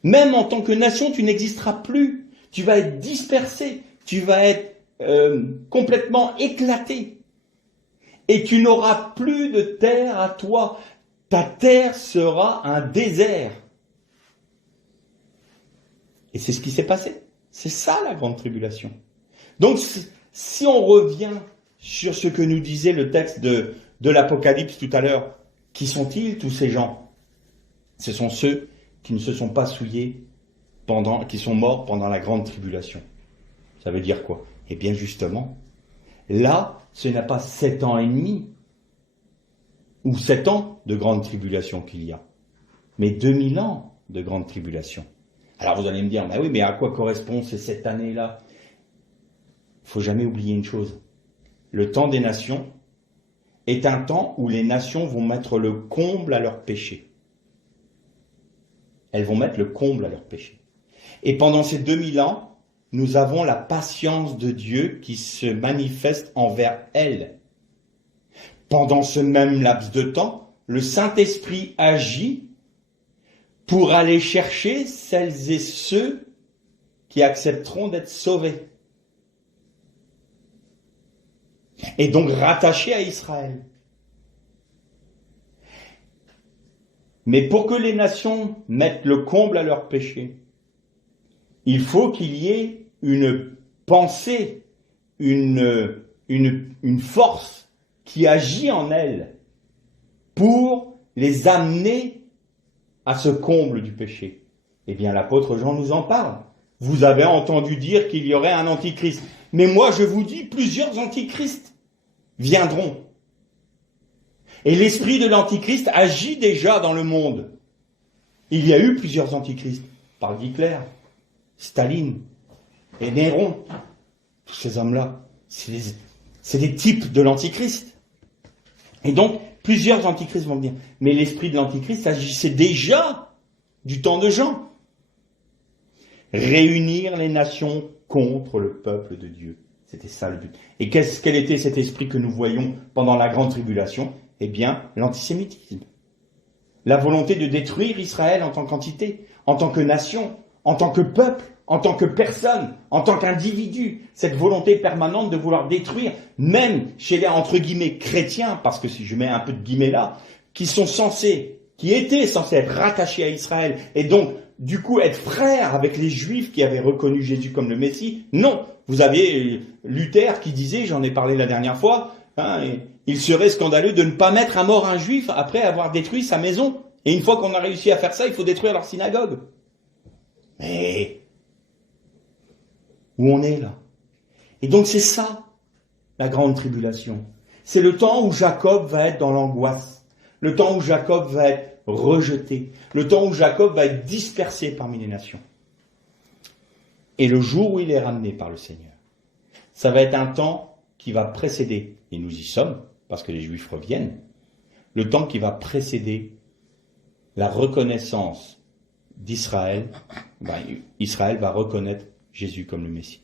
Même en tant que nation, tu n'existeras plus. Tu vas être dispersé, tu vas être complètement éclaté. Et tu n'auras plus de terre à toi. Ta terre sera un désert. Et c'est ce qui s'est passé. C'est ça la grande tribulation. Donc si on revient sur ce que nous disait le texte de l'Apocalypse tout à l'heure, qui sont-ils tous ces gens? Ce sont ceux qui ne se sont pas souillés qui sont morts pendant la grande tribulation. Ça veut dire quoi? Eh bien justement, là, ce n'est pas 7 ans et demi ou 7 ans de grande tribulation qu'il y a, mais 2000 ans de grande tribulation. Alors vous allez me dire, bah oui, mais à quoi correspondent ces 7 années-là? Il ne faut jamais oublier une chose. Le temps des nations est un temps où les nations vont mettre le comble à leur péché. Elles vont mettre le comble à leur péché. Et pendant ces 2000 ans, nous avons la patience de Dieu qui se manifeste envers elles. Pendant ce même laps de temps, le Saint-Esprit agit pour aller chercher celles et ceux qui accepteront d'être sauvés. Et donc rattachés à Israël. Mais pour que les nations mettent le comble à leur péché, il faut qu'il y ait une pensée, une force qui agit en elles pour les amener à ce comble du péché. Eh bien, l'apôtre Jean nous en parle. Vous avez entendu dire qu'il y aurait un antichrist. Mais moi, je vous dis, plusieurs antichrists viendront. Et l'esprit de l'antichrist agit déjà dans le monde. Il y a eu plusieurs antichrists. Par Hitler, Staline et Néron. Tous ces hommes-là, c'est des types de l'antichrist. Et donc, Plusieurs antichrists vont venir. Mais l'esprit de l'antichrist agissait déjà du temps de Jean. Réunir les nations contre le peuple de Dieu. C'était ça le but. Et quel était cet esprit que nous voyons pendant la grande tribulation? Eh bien, l'antisémitisme. La volonté de détruire Israël en tant qu'entité, en tant que nation, en tant que peuple, en tant que personne, en tant qu'individu. Cette volonté permanente de vouloir détruire, même chez les, entre guillemets, chrétiens, parce que si je mets un peu de guillemets là, qui étaient censés être rattachés à Israël, et donc, du coup, être frères avec les Juifs qui avaient reconnu Jésus comme le Messie. Non, vous avez Luther qui disait, j'en ai parlé la dernière fois, il serait scandaleux de ne pas mettre à mort un Juif après avoir détruit sa maison. Et une fois qu'on a réussi à faire ça, il faut détruire leur synagogue. Mais où on est là? Et donc c'est ça, la grande tribulation. C'est le temps où Jacob va être dans l'angoisse. Le temps où Jacob va être rejeté. Le temps où Jacob va être dispersé parmi les nations. Et le jour où il est ramené par le Seigneur, ça va être un temps qui va précéder, et nous y sommes, parce que les Juifs reviennent, le temps qui va précéder la reconnaissance d'Israël. Israël va reconnaître Jésus comme le Messie.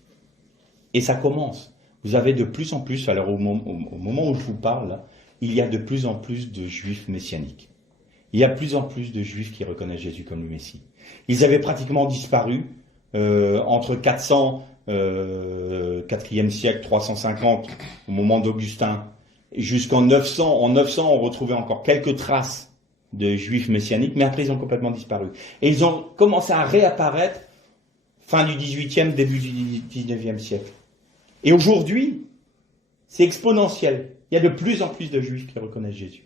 Et ça commence. Vous avez de plus en plus, alors au moment où je vous parle, là, il y a de plus en plus de Juifs messianiques. Il y a de plus en plus de Juifs qui reconnaissent Jésus comme le Messie. Ils avaient pratiquement disparu entre 400, 4e siècle, 350, au moment d'Augustin, jusqu'en 900. En 900, on retrouvait encore quelques traces de Juifs messianiques, mais après ils ont complètement disparu. Et ils ont commencé à réapparaître fin du 18e, début du 19e siècle. Et aujourd'hui, c'est exponentiel. Il y a de plus en plus de Juifs qui reconnaissent Jésus.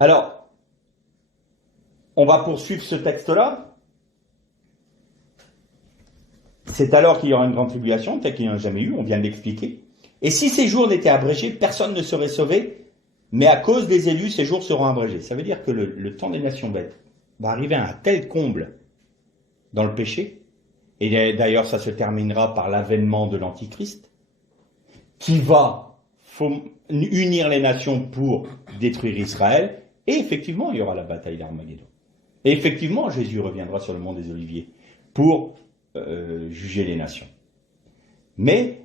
Alors, on va poursuivre ce texte-là. C'est alors qu'il y aura une grande tribulation, telle qu'il n'y en a jamais eu, on vient de l'expliquer. Et si ces jours n'étaient abrégés, personne ne serait sauvé, mais à cause des élus, ces jours seront abrégés. Ça veut dire que le temps des nations bêtes va arriver à un tel comble dans le péché, et d'ailleurs ça se terminera par l'avènement de l'Antichrist, qui va unir les nations pour détruire Israël, et effectivement il y aura la bataille d'Armageddon. Et effectivement Jésus reviendra sur le mont des Oliviers pour juger les nations. Mais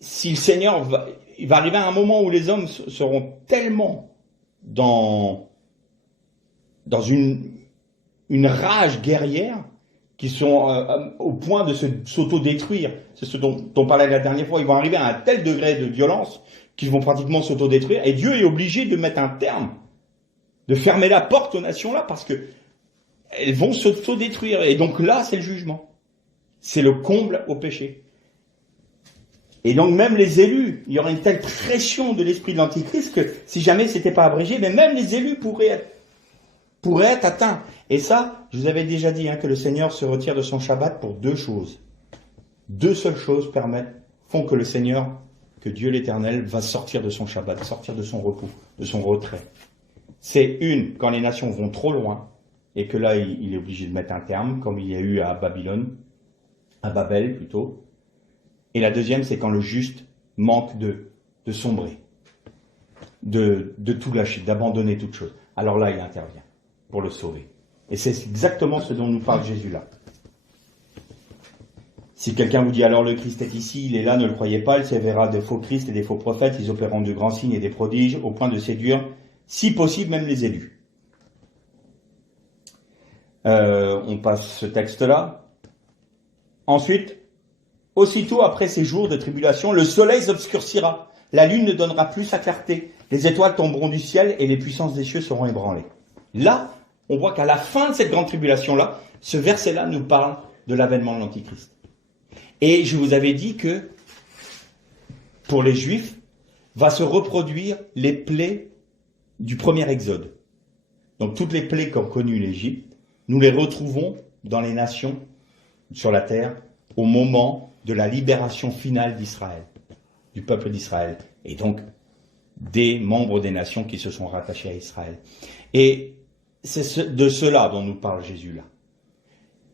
si le Seigneur il va arriver à un moment où les hommes seront tellement dans une rage guerrière qu'ils sont au point de s'auto-détruire. C'est ce dont on parlait la dernière fois. Ils vont arriver à un tel degré de violence qu'ils vont pratiquement s'auto-détruire. Et Dieu est obligé de mettre un terme, de fermer la porte aux nations-là, parce que elles vont s'auto-détruire. Et donc là, c'est le jugement. C'est le comble au péché. Et donc même les élus, il y aura une telle pression de l'esprit de l'Antichrist que si jamais c'était pas abrégé, mais même les élus pourraient être atteints. Et ça, je vous avais déjà dit que le Seigneur se retire de son Shabbat pour deux choses. Deux seules choses font que le Seigneur, que Dieu l'Éternel, va sortir de son Shabbat, sortir de son repos, de son retrait. C'est une, quand les nations vont trop loin, et que là, il est obligé de mettre un terme, comme il y a eu à Babylone, à Babel plutôt. Et la deuxième, c'est quand le juste manque de sombrer, de tout lâcher, d'abandonner toute chose. Alors là, il intervient pour le sauver. Et c'est exactement ce dont nous parle Jésus là. Si quelqu'un vous dit alors le Christ est ici, il est là, ne le croyez pas, il s'avérera de faux Christ et des faux prophètes, ils opéreront de grands signes et des prodiges, au point de séduire, si possible, même les élus. On passe ce texte-là. Ensuite, aussitôt après ces jours de tribulation, le soleil s'obscurcira, la lune ne donnera plus sa clarté, les étoiles tomberont du ciel et les puissances des cieux seront ébranlées. Là, on voit qu'à la fin de cette grande tribulation-là, ce verset-là nous parle de l'avènement de l'Antichrist. Et je vous avais dit que, pour les Juifs, va se reproduire les plaies du premier Exode. Donc toutes les plaies qu'ont connues l'Égypte, nous les retrouvons dans les nations sur la terre au moment de la libération finale d'Israël, du peuple d'Israël, et donc des membres des nations qui se sont rattachés à Israël. Et c'est de cela dont nous parle Jésus là.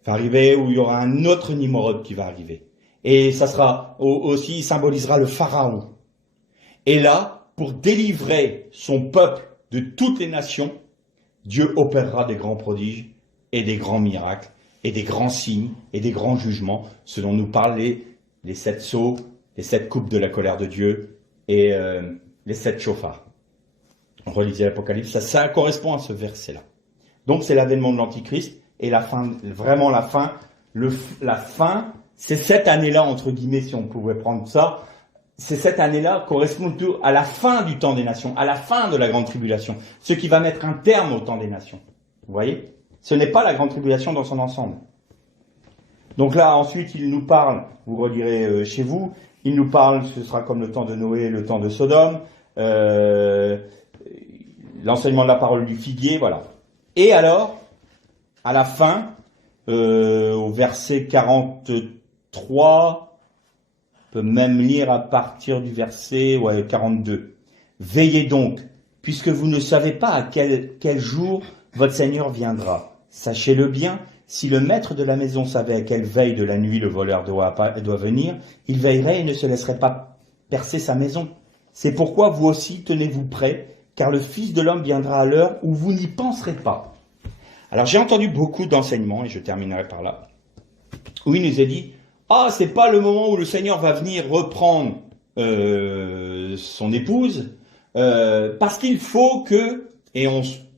Il va arriver où il y aura un autre Nimrod qui va arriver. Et ça sera aussi, il symbolisera le Pharaon. Et là, pour délivrer son peuple de toutes les nations, Dieu opérera des grands prodiges et des grands miracles et des grands signes et des grands jugements, ce dont nous parlent les 7 sceaux, les 7 coupes de la colère de Dieu et les 7 chauffards. On relisait l'Apocalypse, ça correspond à ce verset-là. Donc c'est l'avènement de l'Antichrist et la fin, vraiment la fin, c'est cette année-là, entre guillemets, si on pouvait prendre ça, c'est cette année-là correspond plutôt à la fin du temps des nations, à la fin de la grande tribulation, ce qui va mettre un terme au temps des nations. Vous voyez ? Ce n'est pas la grande tribulation dans son ensemble. Donc là, ensuite, il nous parle, vous relirez chez vous, il nous parle, ce sera comme le temps de Noé, le temps de Sodome, l'enseignement de la parole du figuier, voilà. Et alors, à la fin, au verset 43, on peut même lire à partir du verset 42. Veillez donc, puisque vous ne savez pas à quel jour votre Seigneur viendra. Sachez-le bien, si le maître de la maison savait à quelle veille de la nuit le voleur doit venir, il veillerait et ne se laisserait pas percer sa maison. C'est pourquoi vous aussi tenez-vous prêts, car le Fils de l'homme viendra à l'heure où vous n'y penserez pas. Alors j'ai entendu beaucoup d'enseignements, et je terminerai par là, où il nous est dit, c'est pas le moment où le Seigneur va venir reprendre son épouse, parce qu'il faut que, et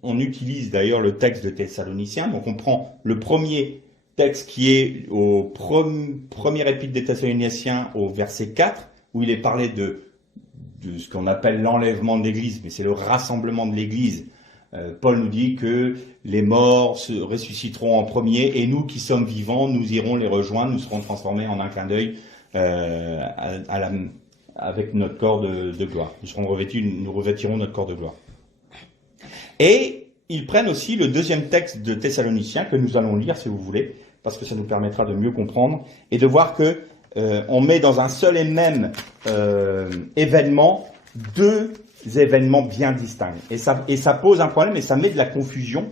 on utilise d'ailleurs le texte de Thessaloniciens, donc on prend le premier texte qui est au premier épître des Thessaloniciens au verset 4, où il est parlé de ce qu'on appelle l'enlèvement de l'Église, mais c'est le rassemblement de l'Église. Paul nous dit que les morts se ressusciteront en premier et nous qui sommes vivants, nous irons les rejoindre, nous serons transformés en un clin d'œil avec notre corps de gloire. Nous revêtirons notre corps de gloire. Et ils prennent aussi le deuxième texte de Thessaloniciens que nous allons lire si vous voulez, parce que ça nous permettra de mieux comprendre et de voir que on met dans un seul et même événement deux événements bien distincts. Et ça pose un problème et ça met de la confusion.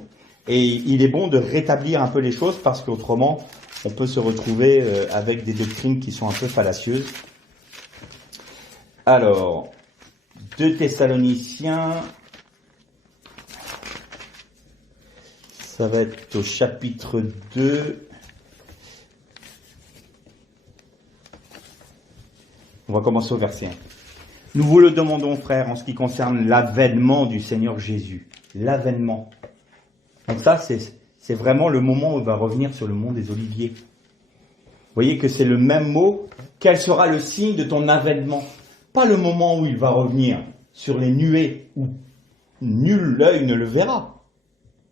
Et il est bon de rétablir un peu les choses parce qu'autrement, on peut se retrouver avec des doctrines qui sont un peu fallacieuses. Alors, 2 Thessaloniciens, ça va être au chapitre 2. On va commencer au verset 1. Nous vous le demandons, frères, en ce qui concerne l'avènement du Seigneur Jésus. L'avènement. Donc ça, c'est vraiment le moment où il va revenir sur le mont des Oliviers. Vous voyez que c'est le même mot. Quel sera le signe de ton avènement? Pas le moment où il va revenir sur les nuées, où nul œil ne le verra.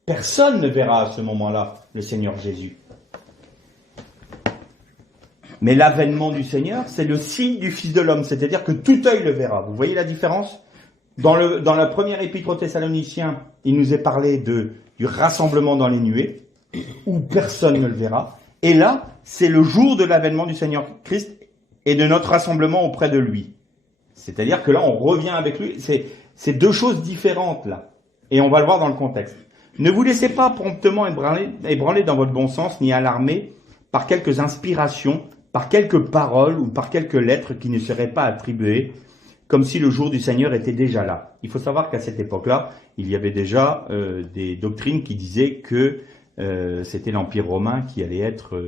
Personne ne verra à ce moment-là le Seigneur Jésus. Mais l'avènement du Seigneur, c'est le signe du Fils de l'homme, c'est-à-dire que tout œil le verra. Vous voyez la différence? Dans la première épître aux Thessaloniciens, il nous est parlé du rassemblement dans les nuées, où personne ne le verra. Et là, c'est le jour de l'avènement du Seigneur Christ et de notre rassemblement auprès de lui. C'est-à-dire que là, on revient avec lui. C'est deux choses différentes, là. Et on va le voir dans le contexte. Ne vous laissez pas promptement ébranler dans votre bon sens, ni alarmer par quelques inspirations, par quelques paroles ou par quelques lettres qui ne seraient pas attribuées, comme si le jour du Seigneur était déjà là. Il faut savoir qu'à cette époque-là, il y avait déjà des doctrines qui disaient que c'était l'Empire romain qui allait être,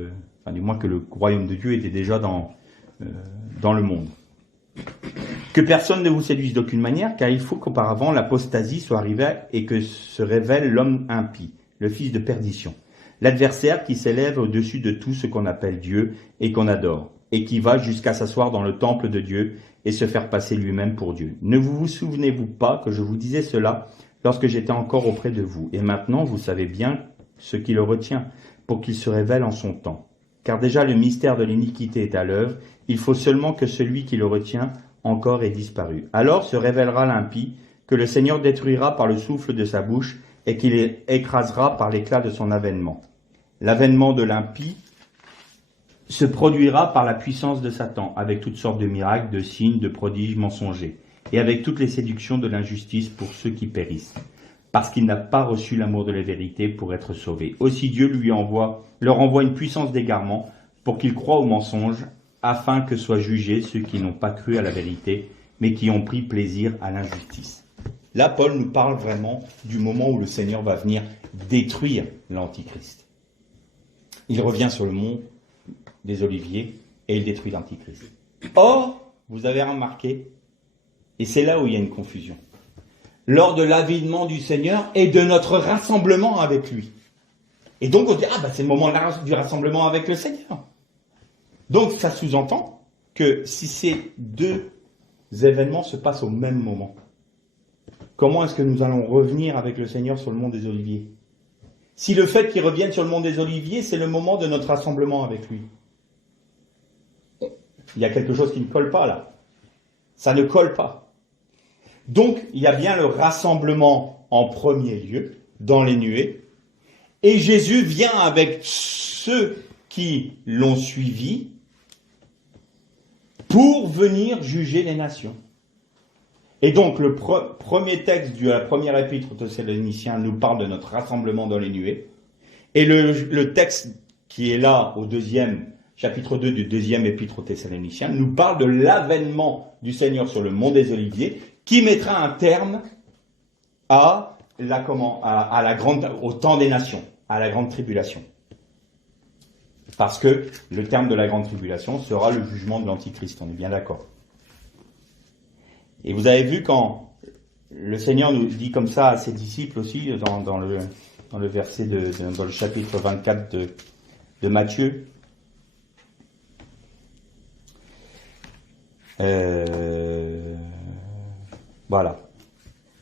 du moins que le royaume de Dieu était déjà dans le monde. Que personne ne vous séduise d'aucune manière, car il faut qu'auparavant l'apostasie soit arrivée et que se révèle l'homme impie, le fils de perdition. L'adversaire qui s'élève au-dessus de tout ce qu'on appelle Dieu et qu'on adore, et qui va jusqu'à s'asseoir dans le temple de Dieu et se faire passer lui-même pour Dieu. Ne vous souvenez-vous pas que je vous disais cela lorsque j'étais encore auprès de vous? Et maintenant, vous savez bien ce qui le retient, pour qu'il se révèle en son temps. Car déjà le mystère de l'iniquité est à l'œuvre, il faut seulement que celui qui le retient encore ait disparu. Alors se révélera l'impie, que le Seigneur détruira par le souffle de sa bouche, et qu'il écrasera par l'éclat de son avènement. L'avènement de l'impie se produira par la puissance de Satan, avec toutes sortes de miracles, de signes, de prodiges mensongers, et avec toutes les séductions de l'injustice pour ceux qui périssent, parce qu'il n'a pas reçu l'amour de la vérité pour être sauvé. Aussi Dieu leur envoie une puissance d'égarement, pour qu'ils croient aux mensonges, afin que soient jugés ceux qui n'ont pas cru à la vérité, mais qui ont pris plaisir à l'injustice. Là, Paul nous parle vraiment du moment où le Seigneur va venir détruire l'Antichrist. Il revient sur le mont des Oliviers et il détruit l'Antichrist. Or, vous avez remarqué, et c'est là où il y a une confusion, lors de l'avènement du Seigneur et de notre rassemblement avec lui. Et donc on dit, c'est le moment du rassemblement avec le Seigneur. Donc ça sous-entend que si ces deux événements se passent au même moment, comment est-ce que nous allons revenir avec le Seigneur sur le mont des Oliviers? Si le fait qu'il revienne sur le mont des Oliviers, c'est le moment de notre rassemblement avec lui. Il y a quelque chose qui ne colle pas là. Ça ne colle pas. Donc, il y a bien le rassemblement en premier lieu, dans les nuées, et Jésus vient avec ceux qui l'ont suivi pour venir juger les nations. Et donc, le premier texte de la première épître aux Thessaloniciens nous parle de notre rassemblement dans les nuées, et le texte qui est là au chapitre 2 du deuxième épître aux Thessaloniciens nous parle de l'avènement du Seigneur sur le mont des Oliviers, qui mettra un terme au temps des nations, à la grande tribulation. Parce que le terme de la grande tribulation sera le jugement de l'Antichrist, on est bien d'accord. Et vous avez vu quand le Seigneur nous dit comme ça à ses disciples aussi, dans le verset dans le chapitre 24 de Matthieu, voilà.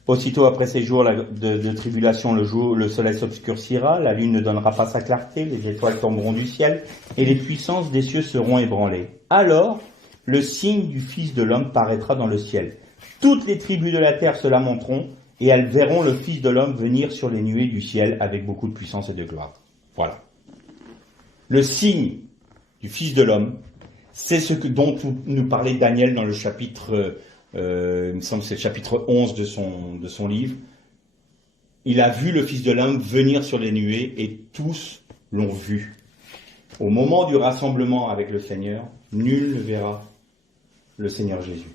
Aussitôt après ces jours de tribulation, le soleil s'obscurcira, la lune ne donnera pas sa clarté, les étoiles tomberont du ciel, et les puissances des cieux seront ébranlées. Alors, le signe du Fils de l'homme paraîtra dans le ciel. Toutes les tribus de la terre se lamenteront, et elles verront le Fils de l'homme venir sur les nuées du ciel avec beaucoup de puissance et de gloire. Voilà. Le signe du Fils de l'homme, c'est dont nous parlait Daniel dans le chapitre, il me semble que c'est le chapitre 11 de son livre. Il a vu le Fils de l'homme venir sur les nuées et tous l'ont vu. Au moment du rassemblement avec le Seigneur, nul ne verra le Seigneur Jésus.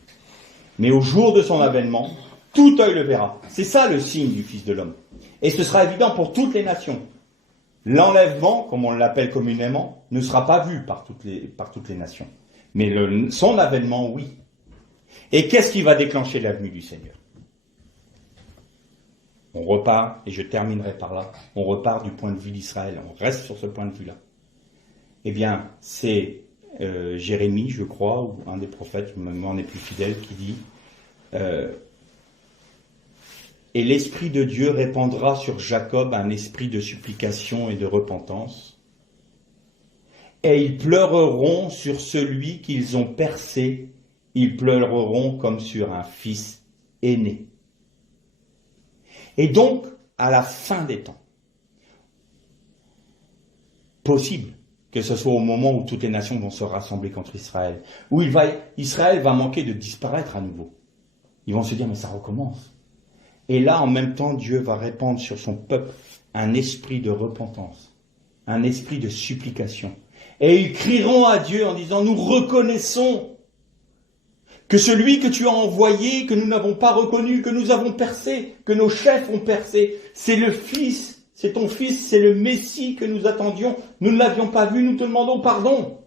Mais au jour de son avènement, tout œil le verra. C'est ça le signe du Fils de l'homme. Et ce sera évident pour toutes les nations. L'enlèvement, comme on l'appelle communément, ne sera pas vu par toutes les nations. Mais son avènement, oui. Et qu'est-ce qui va déclencher la venue du Seigneur? On repart, et je terminerai par là, on repart du point de vue d'Israël, on reste sur ce point de vue-là. Eh bien, c'est Jérémie, je crois, ou un des prophètes, ma mémoire n'est plus fidèle, qui dit et l'Esprit de Dieu répandra sur Jacob un esprit de supplication et de repentance, et ils pleureront sur celui qu'ils ont percé, ils pleureront comme sur un fils aîné. Et donc, à la fin des temps, possible que ce soit au moment où toutes les nations vont se rassembler contre Israël, où Israël va manquer de disparaître à nouveau. Ils vont se dire, mais ça recommence. Et là, en même temps, Dieu va répandre sur son peuple un esprit de repentance, un esprit de supplication. Et ils crieront à Dieu en disant, nous reconnaissons que celui que tu as envoyé, que nous n'avons pas reconnu, que nous avons percé, que nos chefs ont percé, c'est le Fils, c'est ton Fils, c'est le Messie que nous attendions. Nous ne l'avions pas vu, nous te demandons pardon.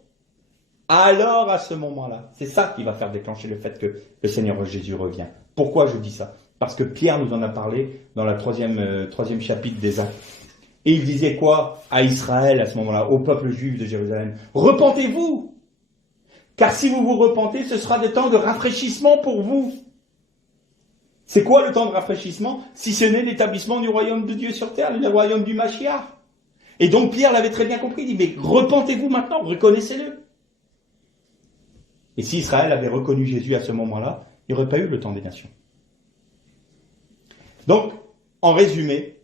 Alors, à ce moment-là, c'est ça qui va faire déclencher le fait que le Seigneur Jésus revient. Pourquoi je dis ça? Parce que Pierre nous en a parlé dans la troisième chapitre des Actes. Et il disait quoi à Israël à ce moment-là, au peuple juif de Jérusalem? Repentez-vous! Car si vous vous repentez, ce sera des temps de rafraîchissement pour vous. C'est quoi le temps de rafraîchissement? Si ce n'est l'établissement du royaume de Dieu sur terre, le royaume du Mashiach. Et donc Pierre l'avait très bien compris, il dit, mais repentez-vous maintenant, reconnaissez-le. Et si Israël avait reconnu Jésus à ce moment-là, il n'y aurait pas eu le temps des nations. Donc, en résumé,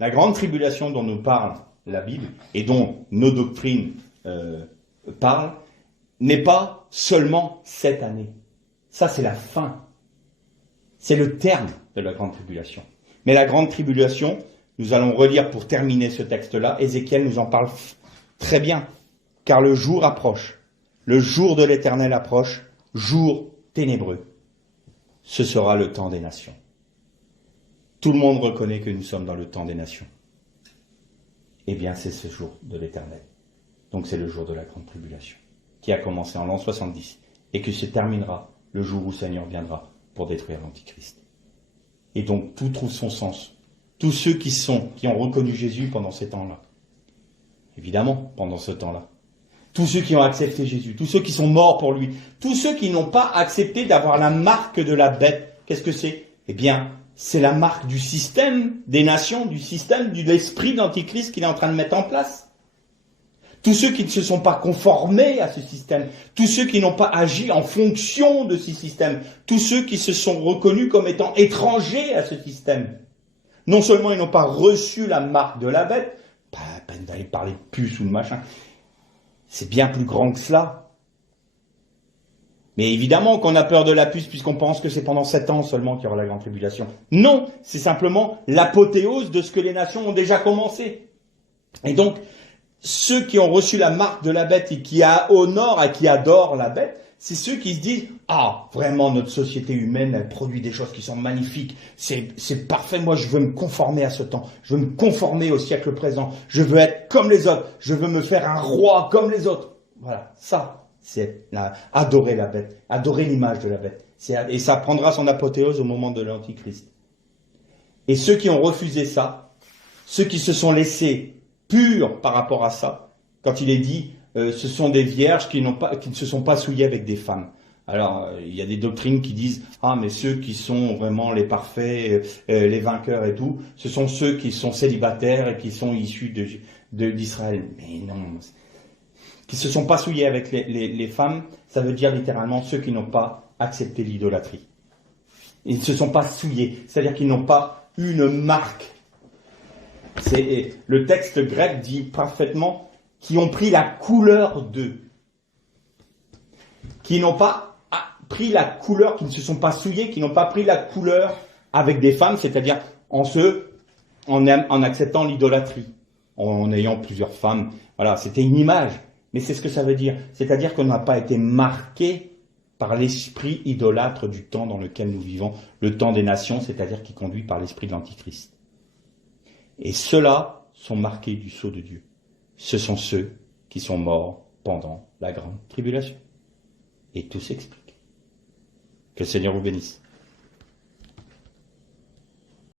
la grande tribulation dont nous parle la Bible et dont nos doctrines parlent, n'est pas seulement cette année. Ça, c'est la fin. C'est le terme de la grande tribulation. Mais la grande tribulation, nous allons relire pour terminer ce texte-là, Ézéchiel nous en parle très bien, car le jour approche, le jour de l'Éternel approche, jour ténébreux. ce sera le temps des nations. Tout le monde reconnaît que nous sommes dans le temps des nations. Eh bien, c'est ce jour de l'Éternel. Donc c'est le jour de la grande tribulation, qui a commencé en l'an 70 et qui se terminera le jour où le Seigneur viendra pour détruire l'Antichrist. Et donc tout trouve son sens. Tous ceux qui ont reconnu Jésus pendant ces temps-là, évidemment, pendant ce temps-là, tous ceux qui ont accepté Jésus, tous ceux qui sont morts pour lui, tous ceux qui n'ont pas accepté d'avoir la marque de la bête, qu'est-ce que c'est? Eh bien, c'est la marque du système des nations, du système de l'esprit de l'Antichrist qu'il est en train de mettre en place. Tous ceux qui ne se sont pas conformés à ce système, tous ceux qui n'ont pas agi en fonction de ce système, tous ceux qui se sont reconnus comme étant étrangers à ce système. Non seulement ils n'ont pas reçu la marque de la bête, pas la peine d'aller parler de puce ou de machin, c'est bien plus grand que cela. Mais évidemment qu'on a peur de la puce puisqu'on pense que c'est pendant 7 ans seulement qu'il y aura la grande tribulation. Non, c'est simplement l'apothéose de ce que les nations ont déjà commencé. Et donc, ceux qui ont reçu la marque de la bête et qui honorent et qui adorent la bête, c'est ceux qui se disent « Ah, vraiment, notre société humaine, elle produit des choses qui sont magnifiques, c'est parfait, moi je veux me conformer à ce temps, je veux me conformer au siècle présent, je veux être comme les autres, je veux me faire un roi comme les autres. » Voilà, ça. C'est adorer la bête, adorer l'image de la bête. Et ça prendra son apothéose au moment de l'Antichrist. Et ceux qui ont refusé ça, ceux qui se sont laissés purs par rapport à ça, quand il est dit ce sont des vierges qui ne se sont pas souillées avec des femmes. Alors, il y a des doctrines qui disent « Ah, mais ceux qui sont vraiment les parfaits, les vainqueurs et tout, ce sont ceux qui sont célibataires et qui sont issus d'Israël. » Mais non, qui ne se sont pas souillés avec les femmes, ça veut dire littéralement ceux qui n'ont pas accepté l'idolâtrie. Ils ne se sont pas souillés, c'est-à-dire qu'ils n'ont pas une marque. Le texte grec dit parfaitement qui ont pris la couleur d'eux. Qui n'ont pas pris la couleur, qui ne se sont pas souillés, qui n'ont pas pris la couleur avec des femmes, c'est-à-dire en acceptant l'idolâtrie, en ayant plusieurs femmes. Voilà, c'était une image. Mais c'est ce que ça veut dire. C'est-à-dire qu'on n'a pas été marqué par l'esprit idolâtre du temps dans lequel nous vivons, le temps des nations, c'est-à-dire qui conduit par l'esprit de l'Antichrist. Et ceux-là sont marqués du sceau de Dieu. Ce sont ceux qui sont morts pendant la grande tribulation. Et tout s'explique. Que le Seigneur vous bénisse.